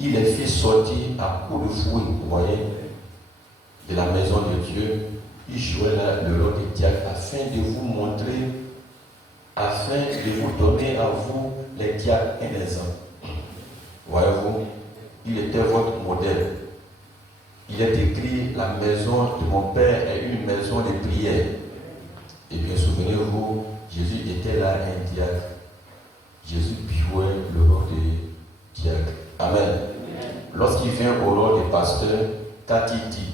il les fait sortir à coups de fouet, vous voyez, de la maison de Dieu. Il jouait là le rôle de diacre afin de vous montrer, afin de vous donner à vous les diacres et les hommes. Voyez-vous, il était votre modèle. Il est écrit, la maison de mon père est une maison de prière. Et bien souvenez-vous, Jésus était là un diacre. Jésus jouait le rôle de diacre. Amen. Lorsqu'il vient au rôle de pasteur, quand il dit,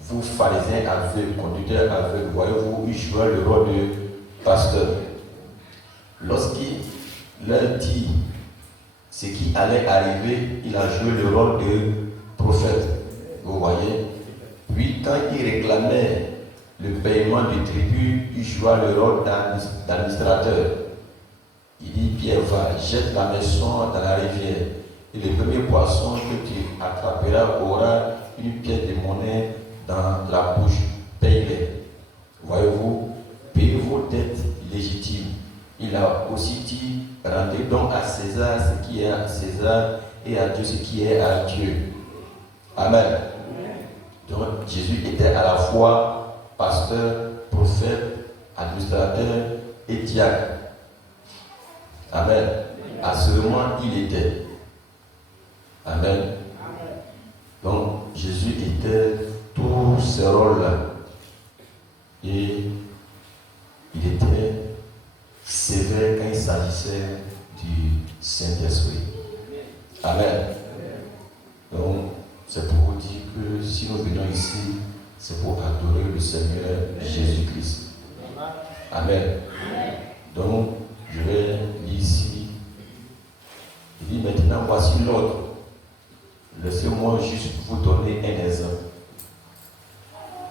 vous pharisiens aveugles, conducteurs aveugles, voyez-vous, il jouait le rôle de pasteur. Lorsqu'il leur dit ce qui allait arriver, il a joué le rôle de prophète. Vous voyez? Puis quand il réclamait le paiement du tribut, il jouait le rôle d'administrateur. Il dit, Pierre, va, jette la maison dans la rivière. Et le premier poisson que tu attraperas aura une pièce de monnaie dans la bouche. Paye-les. Voyez-vous, payez vos dettes légitimes. Il a aussi dit, rendez donc à César ce qui est à César et à Dieu ce qui est à Dieu. Amen. Donc Jésus était à la fois pasteur, prophète, administrateur et diacre. Amen. À ce moment, il était. Amen. Donc Jésus était tous ces rôles-là. Et il était sévère quand il s'agissait du Saint-Esprit. Amen. Donc, c'est pour vous dire que si nous venons ici, c'est pour adorer le Seigneur Jésus-Christ. Amen. Donc, je vais lire ici. Il dit maintenant, voici l'ordre. Laissez-moi juste vous donner un exemple.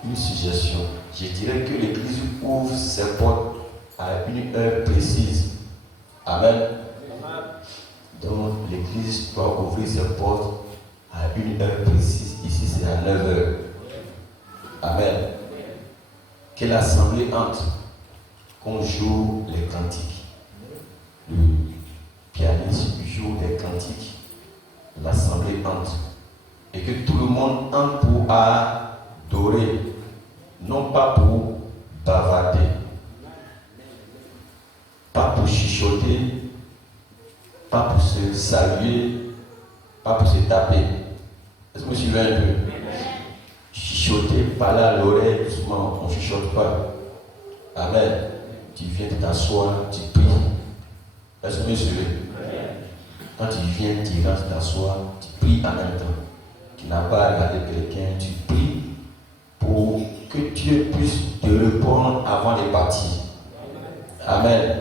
Une suggestion. Je dirais que l'Église ouvre ses portes à une heure précise. Amen. Donc, l'Église doit ouvrir ses portes à une heure précise. Ici, c'est à 9 heures. Amen. Que l'assemblée entre, qu'on joue les cantiques. Le pianiste joue les cantiques. L'assemblée entre. Et que tout le monde entre pour adorer. Non pas pour bavarder. Pas pour chuchoter. Pas pour se saluer. Pas pour se taper. Est-ce que vous suivez un peu? Chuchoter, parler à l'oreille doucement, on ne chuchote pas. Amen. Tu viens de t'asseoir, tu pries. Est-ce que vous me suivez? Quand tu viens, tu rentres t'asseoir, tu pries en même temps. Tu n'as pas à regarder quelqu'un, tu pries pour que Dieu puisse te répondre avant de partir. Amen.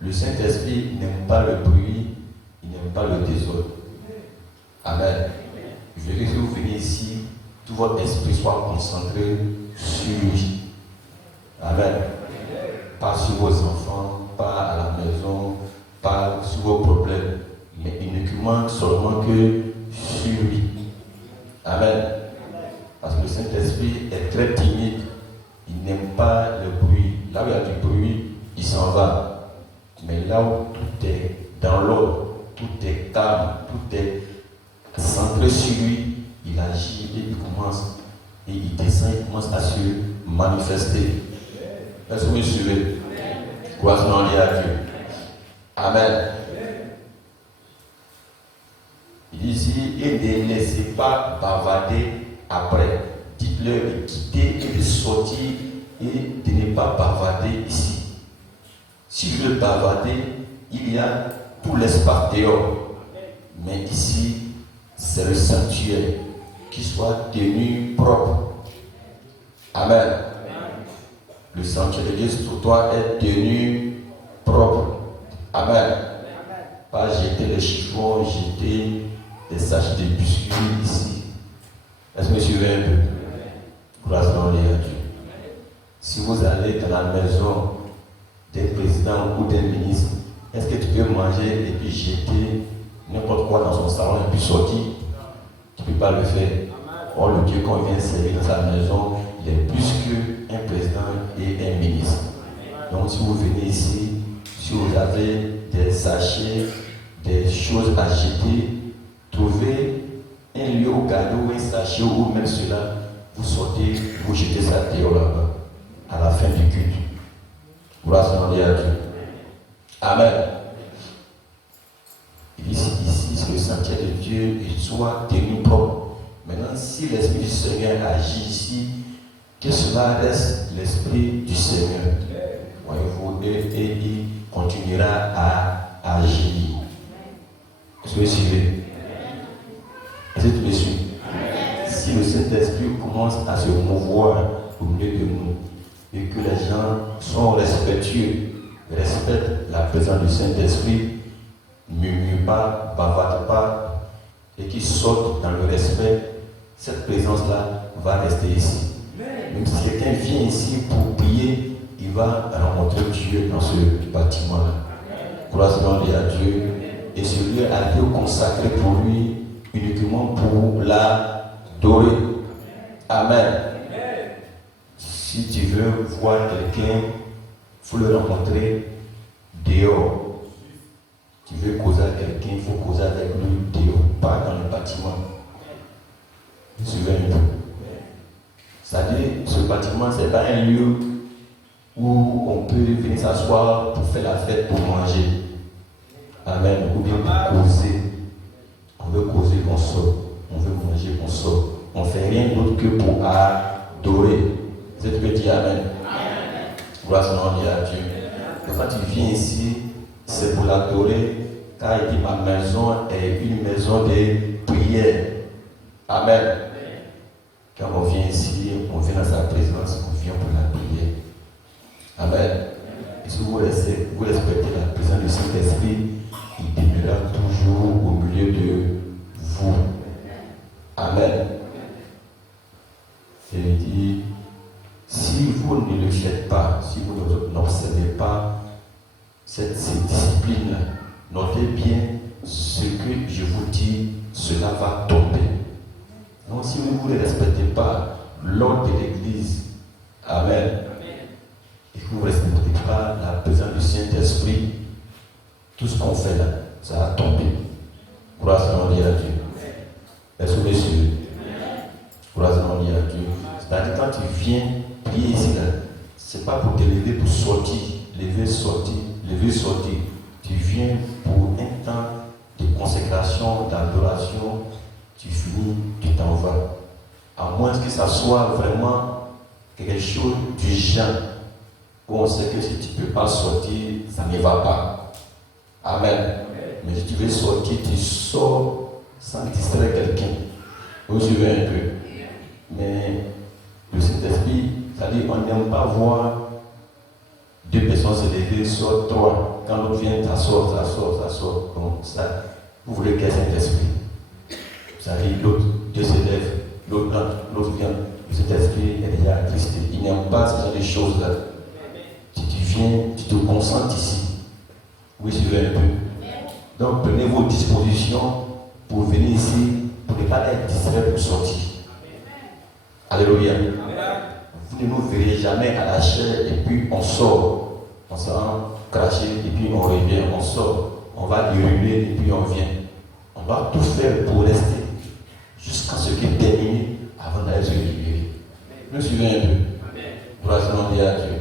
Le Saint-Esprit n'aime pas le bruit, il n'aime pas le désordre. Amen. Je veux que si vous venez ici, tout votre esprit soit concentré sur lui. Amen. Pas sur vos enfants, pas à la maison, pas sur vos problèmes, mais uniquement seulement que sur lui. Amen. Parce que le Saint-Esprit est très timide. Il n'aime pas le bruit. Là où il y a du bruit, il s'en va. Mais là où tout est dans l'ordre, tout est calme, tout est centré sur lui, il agit et il commence. Et il descend, il commence à se manifester. Est-ce que vous me suivez? Gloire à Dieu. Amen. Il dit ici, et ne laissez pas bavarder après. Dites-leur de quitter et de sortir et de ne pas bavarder ici. Si je veux bavarder, il y a tout l'espace dehors. Mais ici, c'est le sanctuaire qui soit tenu propre. Amen. Le sanctuaire de Dieu sur toi est tenu propre. Amen. Pas jeter les chiffons, jeter des sachets de biscuits ici. Est-ce que vous suivez un peu? Grâce à Dieu. Si vous allez dans la maison d'un président ou d'un ministre, est-ce que tu peux manger et puis jeter n'importe quoi dans son salon et puis sortir? Tu ne peux pas le faire. Or, le Dieu qu'on vient servir dans sa maison, il est plus qu'un président et un ministre. Donc, si vous venez ici, si vous avez des sachets, des choses à jeter, trouvez gardez ou un sachet ou même cela, vous sortez, vous jetez ça dehors là-bas, à la fin du culte. Gloire à Dieu. Amen. Il dit ici, que le sentier de Dieu soit tenu propre. Maintenant, si l'Esprit du Seigneur agit ici, que cela reste l'Esprit du Seigneur. Voyez-vous, et il continuera à agir. Est-ce que vous suivez? Est-ce que tu me suis? Si le Saint-Esprit commence à se mouvoir au milieu de nous et que les gens sont respectueux, respectent la présence du Saint-Esprit, ne murmurent pas, bavardent pas et qui sortent dans le respect, cette présence-là va rester ici. Même si quelqu'un vient ici pour prier, il va rencontrer Dieu dans ce bâtiment-là. Gloire à Dieu. Et ce lieu a été consacré pour lui uniquement pour l'adorer. Amen. Si tu veux voir quelqu'un, il faut le rencontrer dehors. Tu veux causer avec quelqu'un, il faut causer avec lui dehors, pas dans le bâtiment. Suivez un peu. C'est-à-dire, ce bâtiment, ce n'est pas un lieu où on peut venir s'asseoir pour faire la fête, pour manger. Amen. Ou bien pour causer. On veut causer, on sort. On veut manger, on sort. On ne fait rien d'autre que pour adorer. Vous êtes petit, Amen. Gloire à Dieu. Donc, quand tu viens ici, c'est pour l'adorer, car il dit ma maison est une maison de prière. Amen. Quand on vient ici, on vient dans sa présence, on vient pour la prière. Amen. Et si vous respectez la présence du Saint-Esprit, il demeurera toujours au milieu de vous. Amen. Et il dit, si vous ne le faites pas, si vous n'observez pas cette discipline, notez bien ce que je vous dis, cela va tomber. Donc si vous ne respectez pas l'ordre de l'Église, Amen, et que vous ne respectez pas la présence du Saint-Esprit, tout ce qu'on fait là, ça va tomber. Gloire à Dieu. Est-ce que vous suivez? Gloire à Dieu. C'est-à-dire quand tu viens prier ici, ce n'est pas pour te lever pour sortir, lever, sortir. Tu viens pour un temps de consécration, d'adoration, tu finis, tu t'en vas. À moins que ça soit vraiment quelque chose du genre où on sait que si tu ne peux pas sortir, ça ne va pas. Amen. Mais si tu veux sortir, tu sors sans distraire quelqu'un. Vous suivez un peu. Mais le Saint-Esprit, c'est-à-dire on n'aime pas voir deux personnes se lever, soit trois. Quand l'autre vient, ça sort. Donc ça, vous voulez qu'un Saint-Esprit. Ça arrive, l'autre, Dieu se lève, l'autre vient, le Saint-Esprit est déjà attristé. Il n'aime pas ce genre de choses-là. Si tu viens, tu te concentres ici. Oui, suivez un peu. Donc prenez vos dispositions pour venir ici, pour ne pas être distrait pour sortir. Alléluia. Vous ne nous verrez jamais à la chair et puis on sort. On s'en cracher et puis on revient, on sort. On va hurler et puis on vient. On va tout faire pour rester jusqu'à ce qu'il termine avant d'aller se libérer. Vous me suivez un peu? Gloire à Dieu.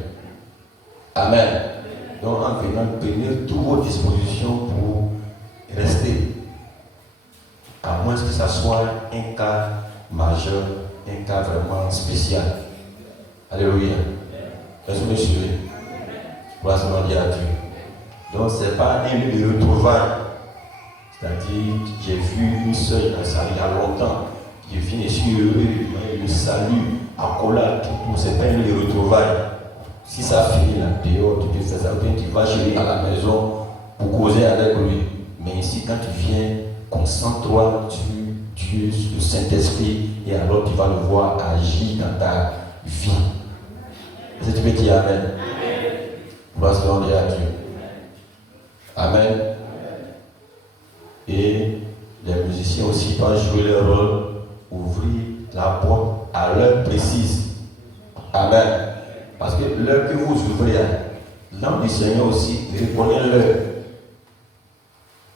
Amen. Donc en venant, prenez toutes vos dispositions pour rester. À moins que ça soit un cas majeur, un cas vraiment spécial. Alléluia. Est-ce que vous me suivez? Gloire à Dieu. Donc ce n'est pas un lieu de retrouvailles. C'est-à-dire, j'ai vu une soeur dans ça il y a longtemps. Je viens ici heureux, le salut, accolade, tout. Ce n'est pas un lieu de retrouvailles. Si ça finit là, dehors, tu peux faire ça, bien tu vas chez lui à la maison pour causer avec lui. Mais ici, quand tu viens, concentre-toi sur Dieu, sur le Saint-Esprit, et alors tu vas le voir agir dans ta vie. Est-ce que tu peux dire Amen? Gloire à Dieu. Amen. Et les musiciens aussi doivent jouer leur rôle, ouvrir la porte à l'heure précise. Amen. Parce que l'heure que vous ouvrez, l'âme du Seigneur aussi reconnaît l'heure.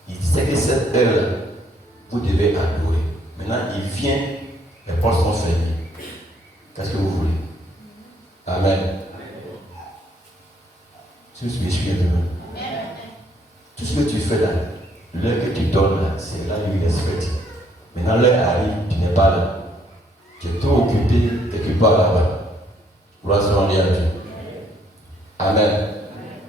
Il sait que cette heure, vous devez adorer. Maintenant, il vient, les portes sont fermées. Qu'est-ce que vous voulez? Amen. Tu me suis un peu. Tout ce que tu fais là, l'heure que tu donnes là, c'est là où il respecte. Maintenant l'heure arrive, tu n'es pas là. Tu es trop occupé quelque part là-bas. Gloire soit à Dieu. Amen.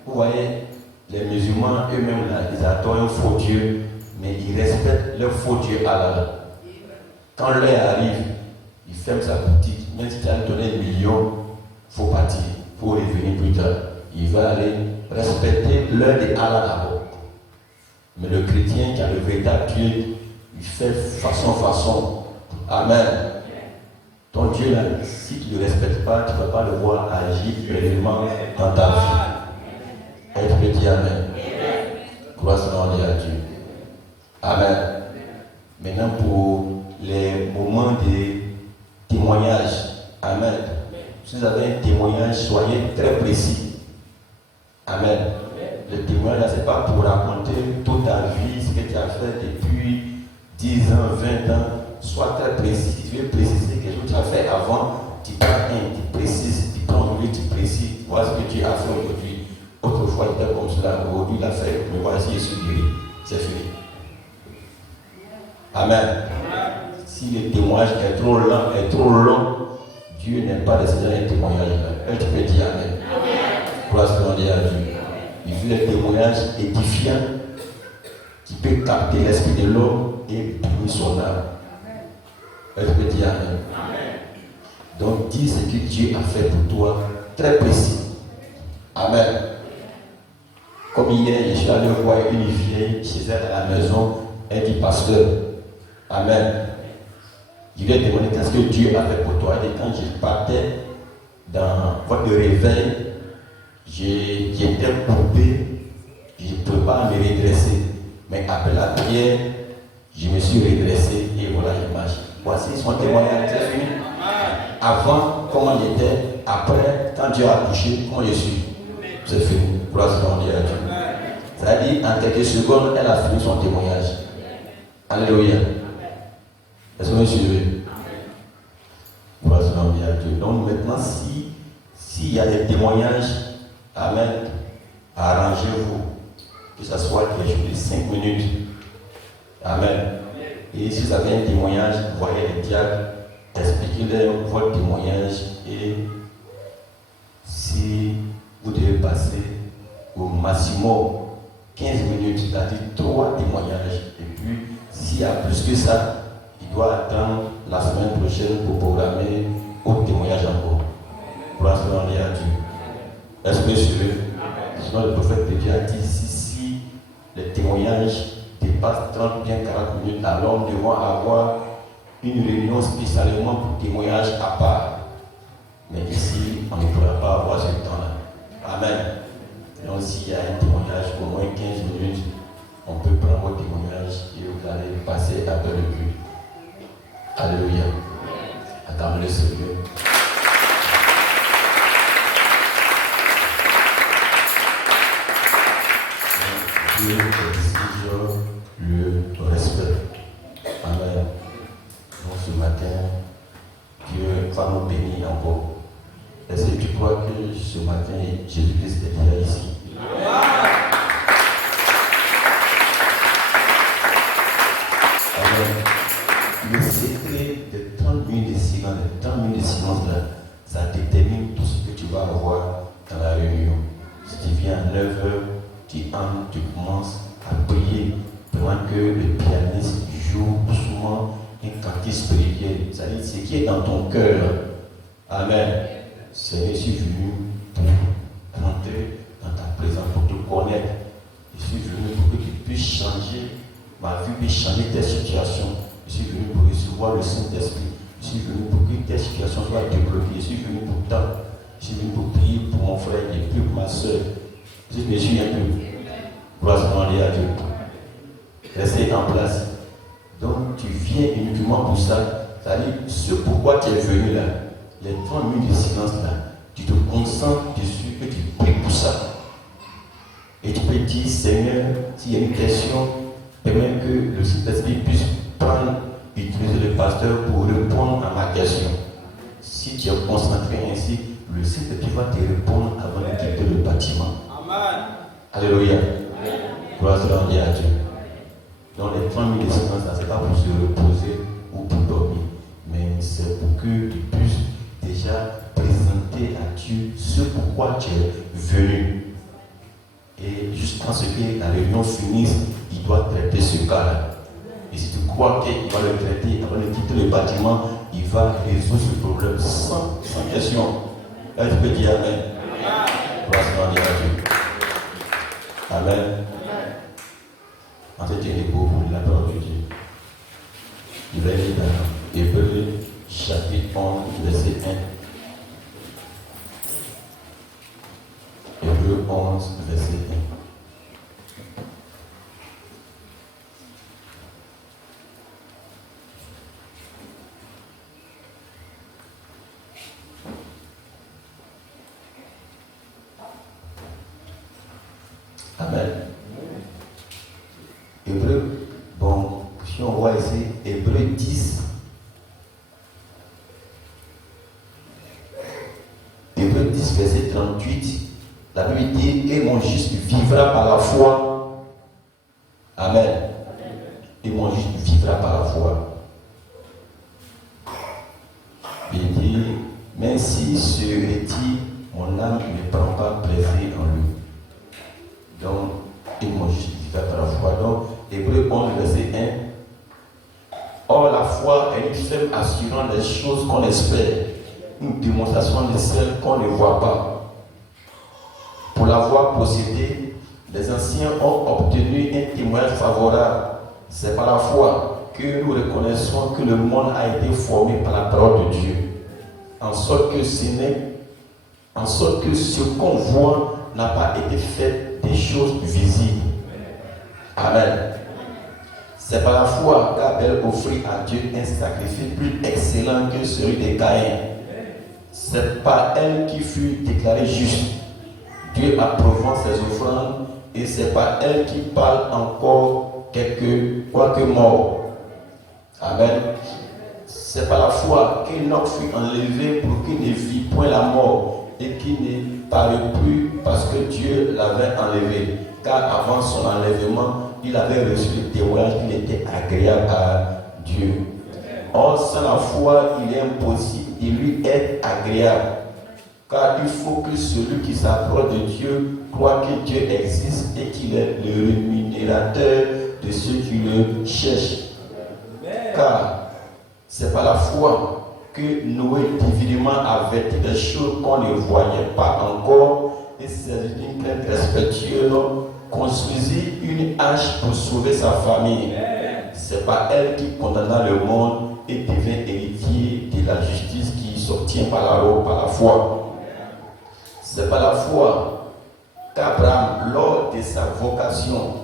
Vous voyez, les musulmans eux-mêmes là, ils adorent un faux Dieu, mais ils respectent leur faux Dieu Allah. Quand l'heure arrive, il ferme sa boutique. Même si tu as donné 1 million, il faut partir, il faut revenir plus tard. Il va aller respecter l'heure de Allah d'abord. Mais le chrétien qui a le véritable Dieu, il fait façon. Amen. Ton Dieu là, si tu ne le respectes pas, tu ne vas pas le voir agir réellement dans ta vie. Et tu peux dire Amen. Gloire soit à Dieu. Amen. Maintenant pour les moments de témoignage. Amen. Si vous avez un témoignage, soyez très précis. Amen. Le témoignage là, ce n'est pas pour raconter toute ta vie, ce que tu as fait depuis 10 ans, 20 ans. Sois très précis. Si tu veux préciser quelque chose que tu as fait avant, tu prends tu précises. Tu prends aujourd'hui, tu précises. Voilà ce que tu as fait aujourd'hui. Autrefois, il était comme cela. Aujourd'hui, il a fait. Mais voici, je suis guéri. C'est fini. Amen. Si le témoignage est trop long, Dieu n'aime pas les témoignages. Tu peux dire Amen. Gloire soit à Dieu. Il veut les témoignages édifiants qui peut capter l'esprit de l'homme et bénir son âme. Tu peux dire Amen. Donc dis ce que Dieu a fait pour toi, très précis. Amen. Comme hier, je suis allé voir une vieille chez elle à la maison, elle dit pasteur. Amen. Je lui ai demandé qu'est-ce que Dieu a fait pour toi. Et quand je partais dans votre réveil, j'étais coupé, je ne pouvais pas me redresser. Mais après la prière, je me suis redressé et voilà, je marche. Voici son témoignage, c'est fini. Avant, comment j'étais, après, quand Dieu a touché, comment je suis. C'est fini. Gloire soit à Dieu. C'est-à-dire, en quelques secondes, elle a fini son témoignage. Alléluia. Est-ce que vous me suivez? Gloire soit à Dieu. Donc maintenant, s'il y a des témoignages, amen, arrangez-vous. Que ce soit quelque chose de 5 minutes. Amen. Et si vous avez un témoignage, voyez les diacres, expliquez-leur votre témoignage et si vous devez passer au maximum 15 minutes, c'est-à-dire 3 témoignages. Et puis, s'il y a plus que ça, il doit attendre la semaine prochaine pour programmer autre témoignage encore. Pour la semaine à Dieu. Est-ce que vous suivez? Sinon, le prophète de Dieu a dit si les témoignages dépassent 30 bien 40 minutes, alors nous devons avoir une réunion spécialement pour témoignage à part. Mais ici, on ne pourra pas avoir ce temps-là. Amen. Donc, s'il y a un témoignage au moins 15 minutes, on peut prendre votre témoignage et vous allez passer après le culte. Alléluia. Attendez le Seigneur. Dieu exige le respect. Amen. Donc ce matin, Dieu va nous bénir encore. Est-ce que tu crois que ce matin, Jésus-Christ est déjà ici? Amen. Le secret de 30 minutes de silence, les 30 minutes de silence là, ça détermine tout ce que tu vas avoir dans la réunion. Si tu viens à 9h, tu entres, tu commences à prier pendant que le pianiste joue doucement un cantique spirituel. C'est-à-dire ce qui est dans ton cœur. Amen. Seigneur, je suis venu pour rentrer dans ta présence, pour te connaître. Je suis venu pour que tu puisses changer ma vie, puisse changer tes situations. Je suis venu pour recevoir le Saint-Esprit. Je suis venu pour que tes situations soient débloquées. Je suis venu pour toi. Je suis venu pour prier pour mon frère et puis pour ma soeur. Je suis un peu. Gloire soit à Dieu. Restez en place. Donc tu viens uniquement pour ça. C'est-à-dire, ce pourquoi tu es venu là, les 30 minutes de silence là, tu te concentres dessus et tu pries pour ça. Et tu peux dire, Seigneur, s'il y a une question, permets que le Saint-Esprit puisse prendre, utiliser le pasteur faire pour répondre à ma question. Si tu es concentré ainsi, le Saint-Esprit va te répondre avant de quitter le bâtiment. Amen. Alléluia. Gloire à Dieu. Donc les 30 minutes de silence, ce n'est pas pour se reposer ou pour dormir, mais c'est pour que tu puisses déjà présenter à Dieu ce pourquoi tu es venu. Et jusqu'à ce que la réunion finisse, il doit traiter ce cas-là. Et si tu crois qu'il va le traiter avant de quitter le bâtiment, il va résoudre ce problème sans question. Là, tu peux dire Amen. Gloire à Dieu. Amen. En fait, tu es debout pour la parole de Dieu. Il va lire dans Hébreux chapitre 11, verset 1. Hébreux 11, verset 1. Amen. Hébreux, bon, si on voit ici, Hébreux 10. Hébreux 10, verset 38. La Bible dit, et mon juste vivra par la foi. Amen. Et mon juste vivra par la foi. Il dit, mais si serait dit, mon âme ne prend pas plaisir en lui. Donc, et mon juste vivra par la foi. Donc, Hébreux 11, verset 1. Or, la foi est une ferme assurance des choses qu'on espère, une démonstration de celles qu'on ne voit pas. Pour l'avoir possédé, les anciens ont obtenu un témoignage favorable. C'est par la foi que nous reconnaissons que le monde a été formé par la parole de Dieu, en sorte que ce qu'on voit n'a pas été fait des choses visibles. Amen. C'est par la foi qu'Abel offrit à Dieu un sacrifice plus excellent que celui de Caïn. C'est par elle qui fut déclarée juste, Dieu approuvant ses offrandes, et c'est par elle qui parle encore quoique mort. Amen. C'est par la foi qu'Enoch fut enlevé pour qu'il ne vit point la mort et qu'il ne parle plus parce que Dieu l'avait enlevé. Car avant son enlèvement, il avait reçu le témoignage qu'il était agréable à Dieu. Or, sans la foi, il est impossible de lui être agréable. Car il faut que celui qui s'approche de Dieu croit que Dieu existe et qu'il est le rémunérateur de ceux qui le cherchent. Car c'est par la foi que Noé divinement avertit des choses qu'on ne voyait pas encore et c'est d'une crainte respectueuse construisit une hache pour sauver sa famille. C'est par elle qui condamna le monde et devint héritier de la justice qui s'obtient par la foi. C'est par la foi qu'Abraham, lors de sa vocation,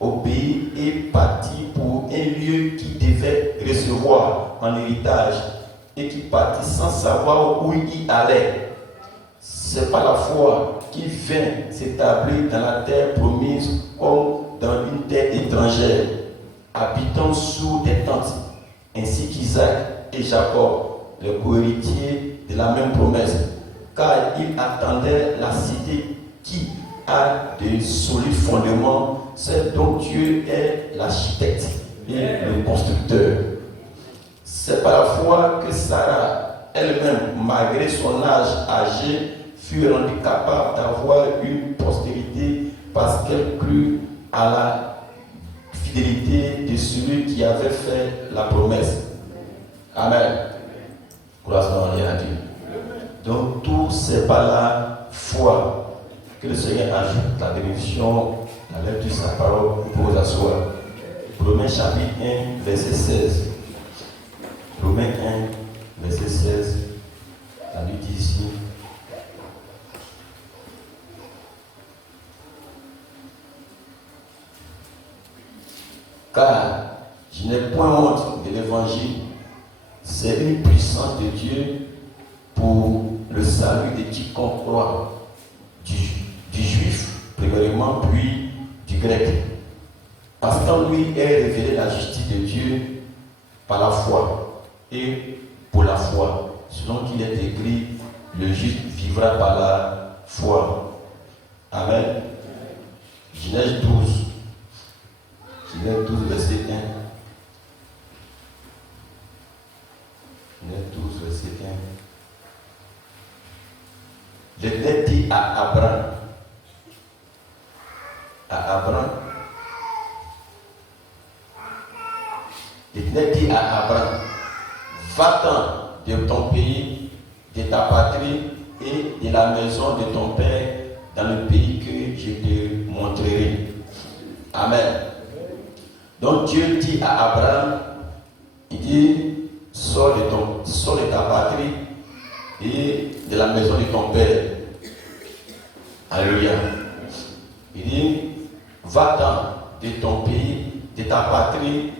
obéit et partit pour un lieu qu'il devait recevoir en héritage et qui partit sans savoir où il allait. C'est par la foi qu'il vint s'établir dans la terre promise comme dans une terre étrangère, habitant sous des tentes, ainsi qu'Isaac et Jacob, les co-héritiers de la même promesse, car il attendait la cité qui a de solides fondements, c'est dont Dieu est l'architecte et le constructeur. C'est par la foi que Sarah elle-même, malgré son âge âgé, fut rendue capable d'avoir une postérité parce qu'elle crut à la fidélité de celui qui avait fait la promesse. Amen. Gloire à Dieu. Donc tout c'est par la foi que le Seigneur ajoute la bénédiction, la lecture de sa parole pour vous asseoir. Romains chapitre 1, verset 16. Romains 1, verset 16. La Bible dit ici. Car je n'ai point honte de l'évangile, c'est une puissance de Dieu pour le salut de quiconque croit, du juif, premièrement, puis du grec. Parce qu'en lui est révélée la justice de Dieu par la foi. et pour la foi. Selon qu'il est écrit, le juste vivra par la foi. Amen. Genèse 12. Genèse 12, verset 1. Genèse 12, verset 1. L'Éternel dit à Abraham, l'Éternel dit à Abraham, va-t'en de ton pays, de ta patrie et de la maison de ton père dans le pays que je te montrerai. Amen. Donc Dieu dit à Abraham, il dit, sors de ta patrie et de la maison de ton père. Alléluia. Il dit, va-t'en de ton pays, de ta patrie.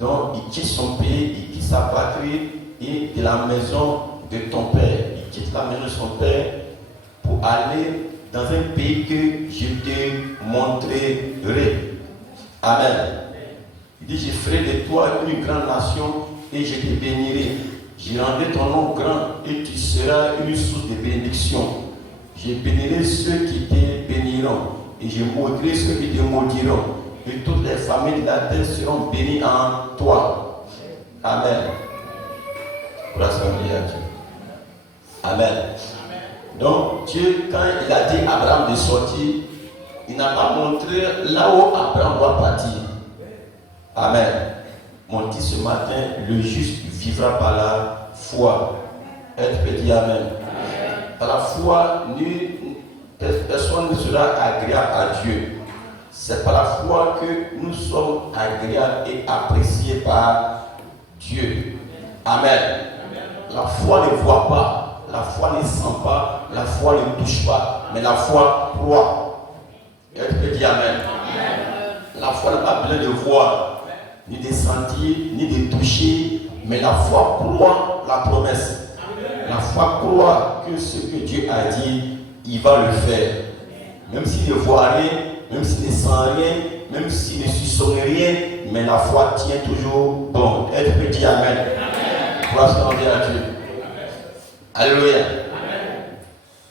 Donc il quitte son pays, il quitte sa patrie et de la maison de ton père. Il quitte la maison de son père pour aller dans un pays que je te montrerai. Amen. Il dit, je ferai de toi une grande nation et je te bénirai. Je rendrai ton nom grand et tu seras une source de bénédiction. Je bénirai ceux qui te béniront et je maudirai ceux qui te maudiront. Et toutes les familles de la terre seront bénies en toi. Amen. Gloire à Dieu. Amen. Donc Dieu, quand il a dit à Abraham de sortir, il n'a pas montré là où Abraham doit partir. Amen. Mon dit ce matin, le juste vivra par la foi. Elle peut dire Amen. Par la foi, personne ne sera agréable à Dieu. C'est par la foi que nous sommes agréables et appréciés par Dieu. Amen. La foi ne voit pas, la foi ne sent pas, la foi ne touche pas, mais la foi croit. Elle peut dire Amen. La foi n'a pas besoin de voir, ni de sentir, ni de toucher, mais la foi croit la promesse. La foi croit que ce que Dieu a dit, il va le faire. Même s'il ne voit rien, même s'il ne sent rien, même s'il ne soupçonne rien, mais la foi tient toujours bon. Elle peut dire Amen. Gloire à Dieu. Alléluia.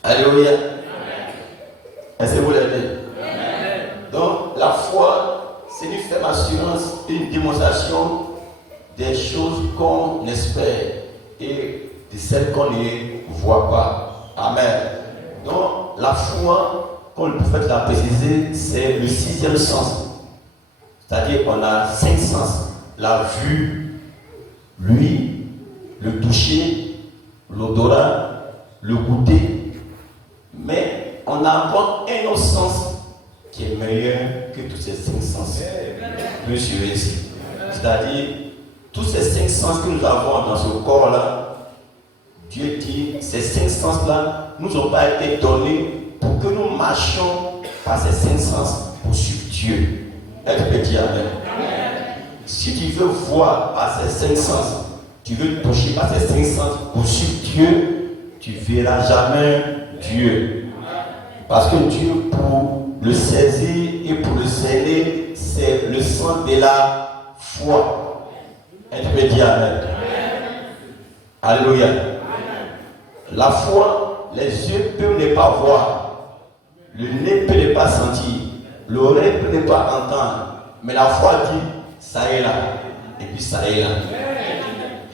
Alléluia. Est-ce que vous l'avez? Donc la foi, c'est une ferme assurance, une démonstration des choses qu'on espère et de celles qu'on ne voit pas. Amen. Donc la foi, comme le prophète l'a précisé, c'est le sixième sens. C'est-à-dire qu'on a 5 sens. La vue, l'ouïe, le toucher, l'odorat, le goûter. Mais on a encore un autre sens qui est meilleur que tous ces 5 sens. Monsieur ici. C'est-à-dire, tous ces 5 sens que nous avons dans ce corps-là, Dieu dit, ces 5 sens-là nous ont pas été donnés pour que nous marchions par ces 5 sens pour suivre Dieu. Elle peut dire Amen. Si tu veux voir par ces 5 sens, tu veux toucher par ces 5 sens pour suivre Dieu, tu ne verras jamais Dieu. Parce que Dieu, pour le saisir et pour le sceller, c'est le sens de la foi. Elle peut dire Amen. Alléluia. La foi, les yeux peuvent ne pas voir, le nez peut ne pas sentir, l'oreille peut ne pas entendre, mais la foi dit ça est là, et puis ça est là.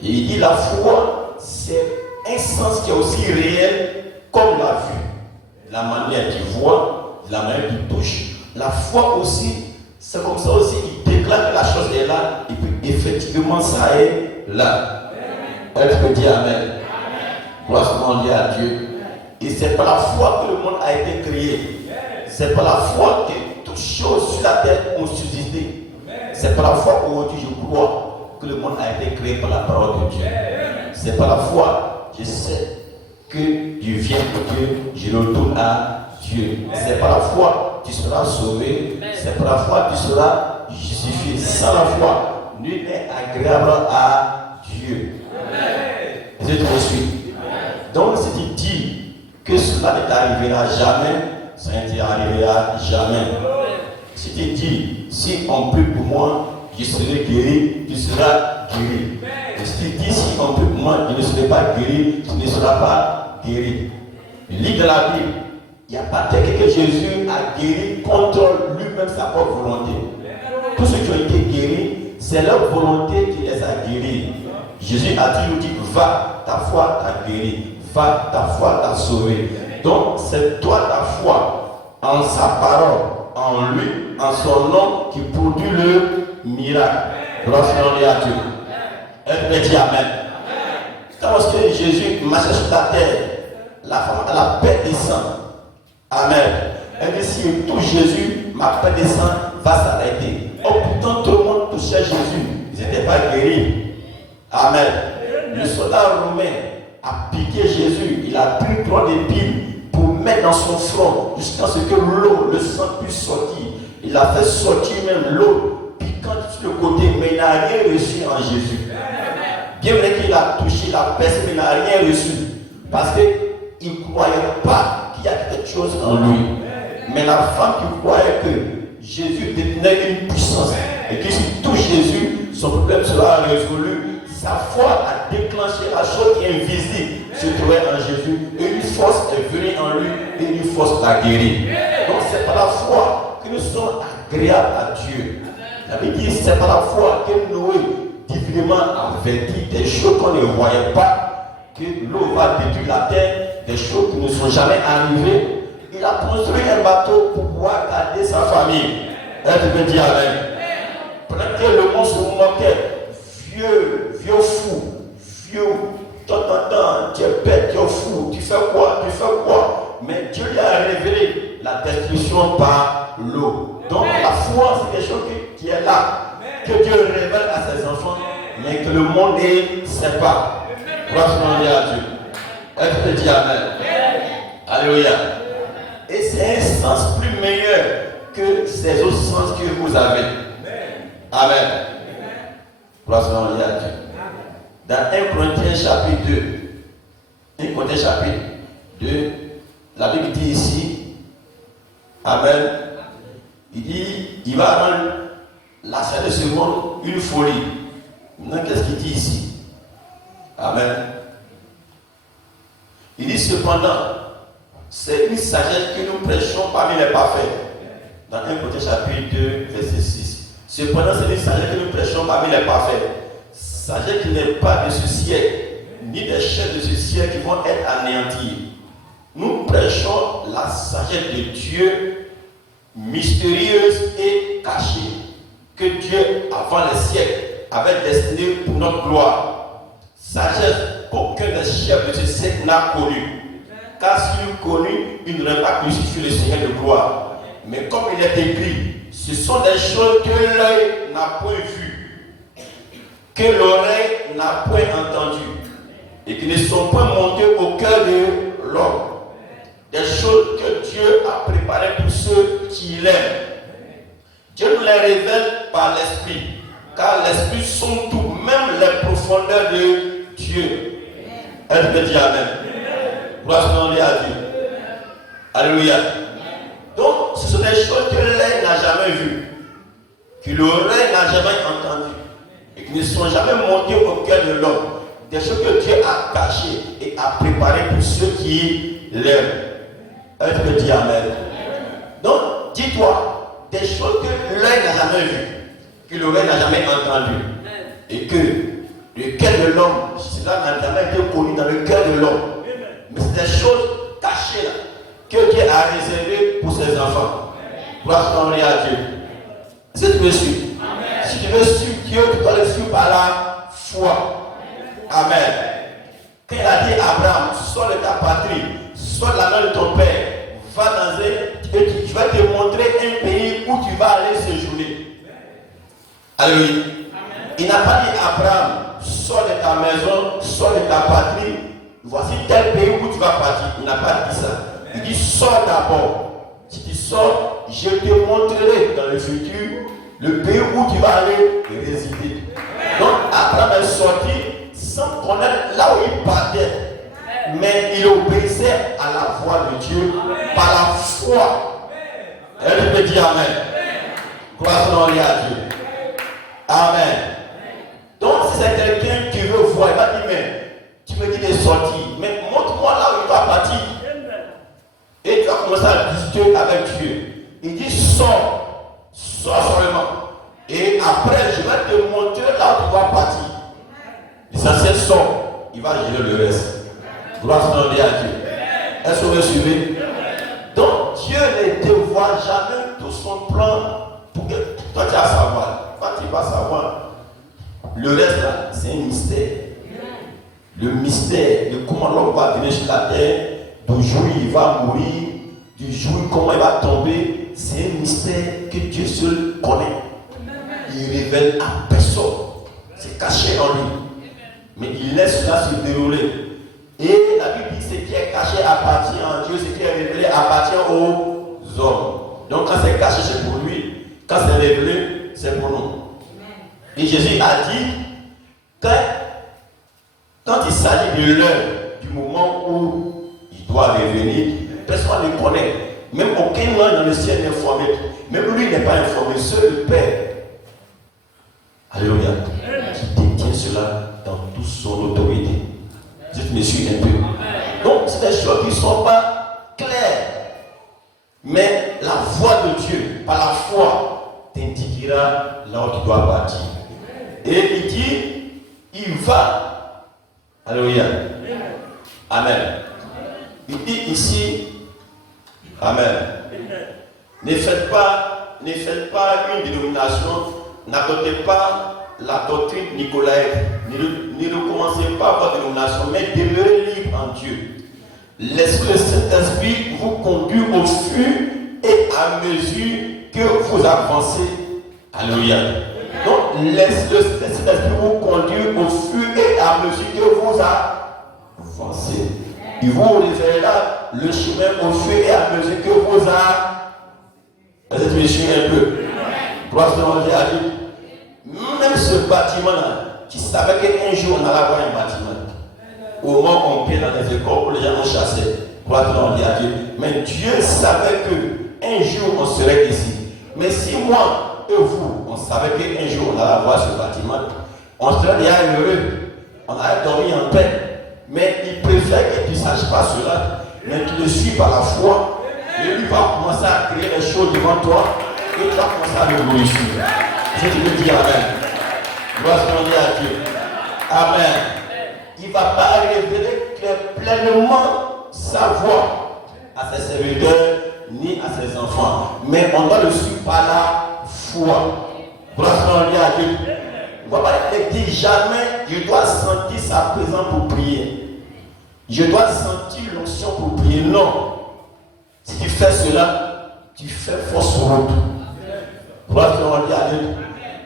Et il dit la foi, c'est un sens qui est aussi réel comme la vue, la manière qu'il voit, la manière qu'il touche. La foi aussi, c'est comme ça aussi, il déclare que la chose est là, et puis effectivement ça est là. Elle peut dire Amen. Gloire à Dieu. Et c'est par la foi que le monde a été créé. C'est par la foi que toutes choses sur la terre ont subsisté. C'est par la foi qu'aujourd'hui je crois que le monde a été créé par la parole de Dieu. C'est par la foi que je sais que Dieu vient de Dieu, je retourne à Dieu. C'est par la foi que tu seras sauvé. C'est par la foi que tu seras justifié. Sans la foi, nul n'est agréable à Dieu. Est-ce que tu me suis? Donc, si tu dis que cela ne t'arrivera jamais, ça ne t'arrivera jamais. Si tu dis, si on prie pour moi, je serai guéri, tu seras guéri. Et si tu dis, si pas guéri, tu ne seras pas guéri. Lis dans la Bible, il n'y a pas tel que Jésus a guéri contre lui-même sa propre volonté. Tous ceux qui ont été guéris, c'est leur volonté qui les a guéris. Jésus a toujours dit, va, ta foi t'a guéri, va, ta foi t'a sauvé. Donc c'est toi ta foi en sa parole, en lui, en son nom qui produit le miracle. Gloire à Dieu. Elle dit Amen. Quand Jésus marchait sur la terre, la femme à la paix descend. Amen. Elle dit si tout Jésus, ma paix descend, va s'arrêter. Oh, pourtant tout le monde touchait Jésus. Ils n'étaient pas guéris. Amen. Le soldat romain a piqué Jésus. Il a pris 3 épines pour mettre dans son front jusqu'à ce que l'eau, le sang puisse sortir. Il a fait sortir même l'eau piquante sur le côté, mais il n'a rien reçu en Jésus. Bien vrai qu'il a touché la peste, mais il n'a rien reçu. Parce qu'il ne croyait pas qu'il y a quelque chose en lui. Mais la femme qui croyait que Jésus détenait une puissance et que si tout Jésus, son problème sera résolu, sa foi a déclenché la chose qui est invisible se trouvait en Jésus. Et une force est venue en lui et une force l'a guéri. Donc c'est par la foi que nous sommes agréables à Dieu. La Bible dit c'est par la foi que Noé divinement averti des choses qu'on ne voyait pas, que l'eau va détruire la terre, des choses qui ne sont jamais arrivées. Il a construit un bateau pour pouvoir garder sa famille. Elle devait dire Amen. Pendant que le monde se moquait, vieux fou, vieux, tu es bête, tu es fou, tu fais quoi? Mais Dieu lui a révélé la destruction par l'eau. Donc la foi, c'est quelque chose qui est là, que Dieu révèle à ses enfants, mais que le monde ne sait pas. Gloire à Dieu. Elle te dit Amen. Alléluia. Et c'est un sens plus meilleur que ces autres sens que vous avez. Amen. Gloire à Dieu. Dans 1 Corinthiens chapitre 2, 1 Corinthiens chapitre 2, la Bible dit ici, Amen, il dit, il va rendre la scène de ce monde une folie. Maintenant, qu'est-ce qu'il dit ici? Amen. Il dit cependant, c'est une sagesse que nous prêchons parmi les parfaits. Dans 1 Corinthiens chapitre 2, verset 6. Cependant, c'est une sagesse que nous prêchons parmi les parfaits. Sagesse qui n'est pas de ce siècle, ni des chefs de ce siècle qui vont être anéantis. Nous prêchons la sagesse de Dieu, mystérieuse et cachée, que Dieu, avant les siècles, avait destinée pour notre gloire. Sagesse qu'aucun des chefs de ce siècle n'a connue. Car s'il eût connu, il n'aurait pas crucifié le Seigneur de gloire. Mais comme il est écrit, ce sont des choses que l'œil n'a point vues, que l'oreille n'a point entendues, et qui ne sont point montées au cœur de l'homme. Des choses que Dieu a préparées pour ceux qui l'aiment. Dieu nous les révèle par l'Esprit, car l'Esprit sonde tout, même les profondeurs de Dieu. Elle peut dire Amen. Gloire à Dieu. Alléluia. Donc, ce sont des choses que l'œil n'a jamais vues, que l'oreille n'a jamais entendues, et qui ne sont jamais montées au cœur de l'homme. Des choses que Dieu a cachées et a préparées pour ceux qui l'aiment. Elle peut dire Amen. Donc, dis-toi, des choses que l'œil n'a jamais vues, que l'oreille n'a jamais entendues, et que le cœur de l'homme, cela n'a jamais été connu dans le cœur de l'homme. Mais c'est des choses cachées là, que Dieu a réservées pour ses enfants. Gloire à Dieu. Est-ce que tu veux suivre? Si tu veux suivre Dieu, tu dois le suivre par la foi. Amen. Quand il a dit à Abraham, sors de ta patrie, sors de la main de ton père, va dans un, et je vais te montrer un pays où tu vas aller séjourner. Alléluia. Il n'a pas dit à Abraham, sors de ta maison, sors de ta patrie, voici tel pays où tu vas partir. Il n'a pas dit ça. Il dit sors d'abord. Si tu sors, je te montrerai dans le futur le pays où tu vas aller résider. Donc Abraham est sorti sans connaître là où il partait. Mais il obéissait à la voix de Dieu par la foi. Elle peut dire Amen. Gloire à Dieu. Amen. Donc si c'est quelqu'un qui veut voir, il va dire mais tu me dis d'intimité avec Dieu. Il dit sors seulement. Et après, je vais te montrer là où tu dois partir. L'essentiel sort, il va gérer le reste. Gloire à Dieu. Est-ce que vous me suivez? Donc Dieu ne dévoile jamais tout son plan pour que toi tu as à savoir. Quand tu vas savoir, le reste là, c'est un mystère. Le mystère de comment l'homme va venir sur la terre, du jour il va mourir, du jour comment il va tomber, c'est un mystère que Dieu seul connaît. Il révèle à personne. C'est caché en lui. Mais il laisse cela se dérouler. Et la Bible dit que ce qui est caché appartient à Dieu, ce qui est révélé appartient aux hommes. Donc quand c'est caché, c'est pour lui. Quand c'est révélé, c'est pour nous. Et Jésus a dit que quand il s'agit de l'heure, du moment où il doit revenir, personne ne le connaît. Même aucun ange dans le ciel n'est informé. Même lui n'est pas informé. Seul le Père. Alléluia. Qui détient cela dans toute son autorité. Dites-moi, suis un peu. Donc, c'est des choses qui ne sont pas claires. Mais la voix de Dieu, par la foi, t'indiquera là où tu dois partir. Et il dit, il va. Alléluia. Amen. Il dit ici, Amen. Ne faites pas une dénomination, n'adoptez pas la doctrine nicolaïque. Ne recommencez pas votre dénomination, mais demeurez libre en Dieu. Laissez le Saint-Esprit vous conduire au fur et à mesure que vous avancez. Alléluia. Donc, laissez le Saint-Esprit vous conduire au fur et à mesure que vous avancez. Il vous révélera le chemin au fur et à mesure que vous avancez. Vous êtes un peu. Gloire à Dieu. Même ce bâtiment-là, qui savait qu'un jour on allait avoir un bâtiment. Au moment où on paie dans les écoles, où les gens ont chassé, gloire à Dieu. Mais Dieu savait qu'un jour on serait ici. Mais si moi et vous, on savait qu'un jour on allait avoir ce bâtiment, on serait déjà heureux. On allait dormir en paix. Mais il préfère que tu ne saches pas cela, mais tu le suis par la foi. Et lui va commencer à créer les choses devant toi et tu vas commencer à le glorifier. Je te dis Amen. Gloire à Dieu. Amen. Il ne va pas révéler pleinement sa voix à ses serviteurs ni à ses enfants. Mais on doit le suivre par la foi. Gloire à Dieu. On ne va pas dire jamais, je dois sentir sa présence pour prier. Je dois sentir l'onction pour prier. Non. Si tu fais cela, tu fais fausse route. Gloire à Dieu.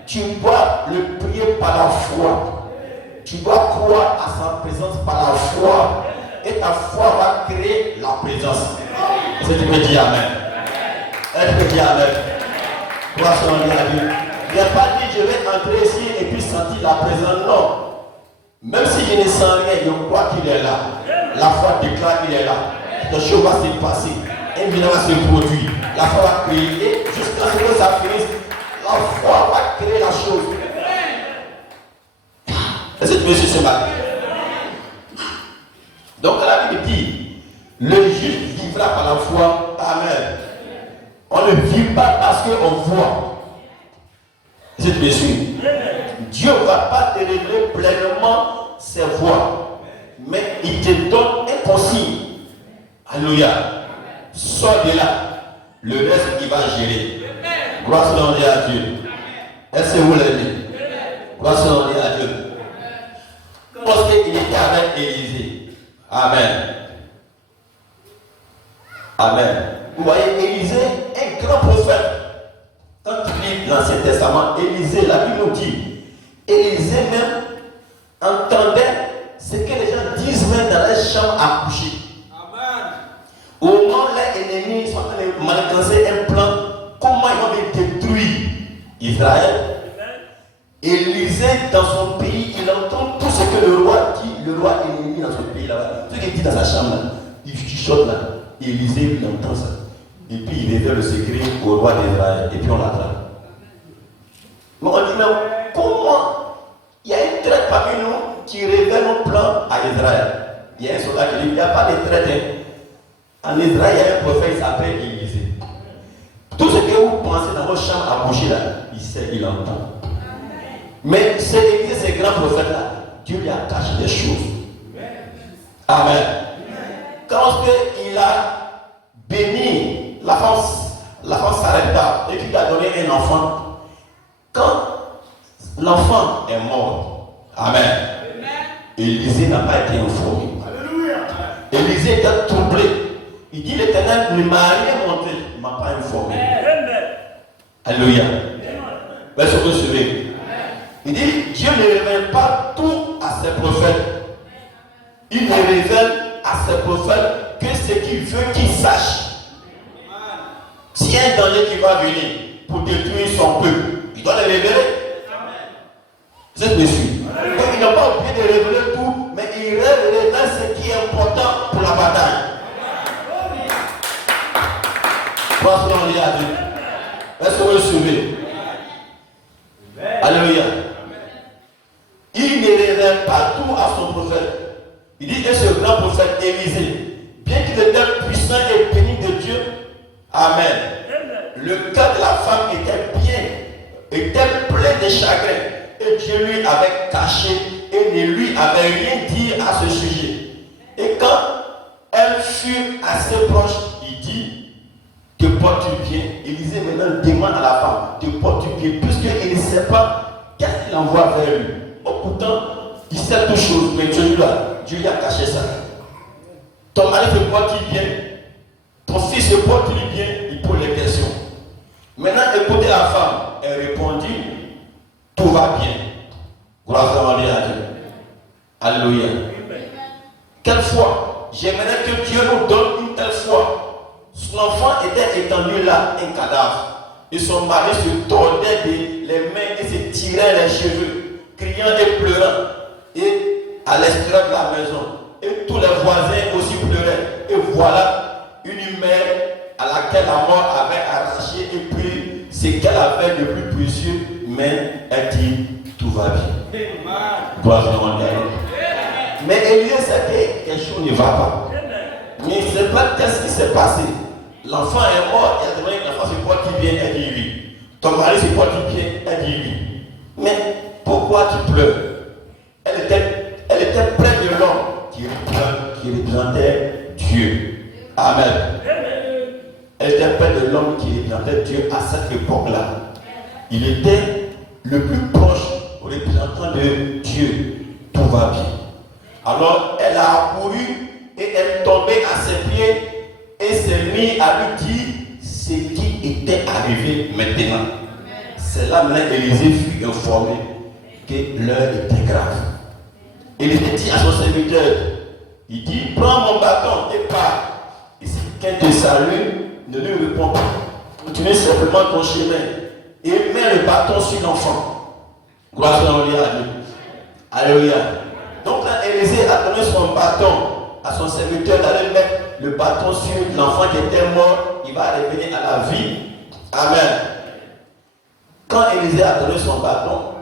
Tu dois le prier par la foi. Tu dois croire à sa présence par la foi. Et ta foi va créer la présence. Est-ce que tu peux dire Amen? Est-ce que tu peux dire Amen? Gloire à Dieu. Il n'a pas dit je vais entrer ici et puis sentir la présence. Non. Même si je ne sens rien, je crois qu'il est là. La foi déclare qu'il est là. Quelque chose va se passer. Un bilan va se produire. La foi va créer. Jusqu'à ce que ça finisse, la foi va créer la chose. Est-ce que tu me suis ce matin? Donc la Bible dit, le juste vivra par la foi. Amen. On ne vit pas parce qu'on voit. Est-ce que tu me suis? Dieu ne va pas te révéler pleinement ses voies, mais il te donne un consigne. Alléluia. Sors de là. Le reste, il va gérer. Gloire à Dieu. Est-ce que vous l'aimez? Gloire à Dieu. Parce qu'il était avec Élisée. Amen. Amen. Vous voyez, Élisée, un grand prophète. Quand tu lis l'Ancien Testament, Élisée, la Bible nous dit, Élisée même entendait ce que les gens disent même dans les chambres à coucher. Au moment où les ennemis sont en train de manigancer un plan, comment ils vont détruire Israël. Élisée, dans son pays, il entend tout ce que le roi dit, le roi ennemi dans son pays là-bas. Ce qu'il dit dans sa chambre là, il chuchote là. Élisée, il entend ça. Et puis il révèle le secret au roi d'Israël. Et puis on l'attrape. Mais on dit, mais comment il y a une traite parmi nous qui révèle nos plans à Israël? Il y a un soldat qui dit, il n'y a pas de traite. En Israël, il y a un prophète qui s'appelle Élisée. Tout ce que vous pensez dans votre chambre à bouger là, il sait, il entend. Mais c'est Élisée, ce grand prophète là, Dieu lui a caché des choses. Amen. Quand il a béni, la femme s'arrête pas et qu'il lui a donné un enfant. Quand l'enfant est mort, Amen. Élisée n'a pas été informé. Élisée était troublé. Il dit l'Éternel ne m'a rien montré, il ne m'a pas informé. Alléluia. Verset que je vais. Il dit Dieu ne révèle pas tout à ses prophètes. Il ne révèle à ses prophètes que ce qu'il veut qu'ils sachent. S'il y a un danger qui va venir pour détruire son peuple, il doit le révéler. Vous êtes dessus. Donc il n'a pas oublié de révéler tout, mais il révèle ce qui est important pour la bataille. Parce qu'on lit à Dieu. Est-ce que vous le suivez? Alléluia. Il ne révèle pas tout à son prophète. Il dit que ce grand prophète Élisée, bien qu'il était puissant et béni de Dieu, Amen. Le cœur de la femme était plein de chagrin. Et Dieu lui avait caché et ne lui avait rien dit à ce sujet. Et quand elle fut assez proche, il dit, te portes-tu bien? Élisée maintenant demande à la femme, te portes-tu bien? Puisqu'il ne sait pas qu'est-ce qu'il envoie vers lui. Oh, pourtant, il sait toutes choses, mais Dieu lui a caché ça. Ton mari se porte-t-il bien? Ton fils se porte-t-il bien? Il pose les questions. Maintenant, écoutez la femme. Elle répondit, tout va bien. Gloire à Dieu. Alléluia. Quelle foi? J'aimerais que Dieu nous donne une telle foi. Son enfant était étendu là, un cadavre. Et son mari se tordait les mains et se tirait les cheveux, criant et pleurant. Et à l'extérieur de la maison. Et tous les voisins aussi pleuraient. Et voilà une mère à laquelle la mort avait arraché et pris ce qu'elle avait de plus précieux. Mais elle dit, tout va bien. Gloire à Dieu. Mais Élisée sait que quelque chose ne va pas. Mais il ne sait pas qu'est-ce qui s'est passé. L'enfant est mort, il a demandé que l'enfant se porte bien, elle dit oui. Ton mari se porte bien, elle dit oui. Mais pourquoi tu pleures? Elle était près de l'homme qui représentait Dieu. Amen. Elle était près de l'homme qui représentait Dieu à cette époque-là. Il était le plus proche représentant de Dieu. Tout va bien. Alors elle a accouru et elle tombait à ses pieds et s'est mise à lui dire ce qui était arrivé maintenant. C'est là maintenant qu'Élisée fut informé que l'heure était grave. Élisée dit à son serviteur, il dit, prends mon bâton et pars. Et si quelqu'un te salue, ne lui réponds pas. Continue simplement ton chemin et mets le bâton sur l'enfant. Gloire à Dieu. Alléluia. Donc là, Élisée a donné son bâton à son serviteur d'aller mettre le bâton sur l'enfant qui était mort. Il va revenir à la vie. Amen. Quand Élisée a donné son bâton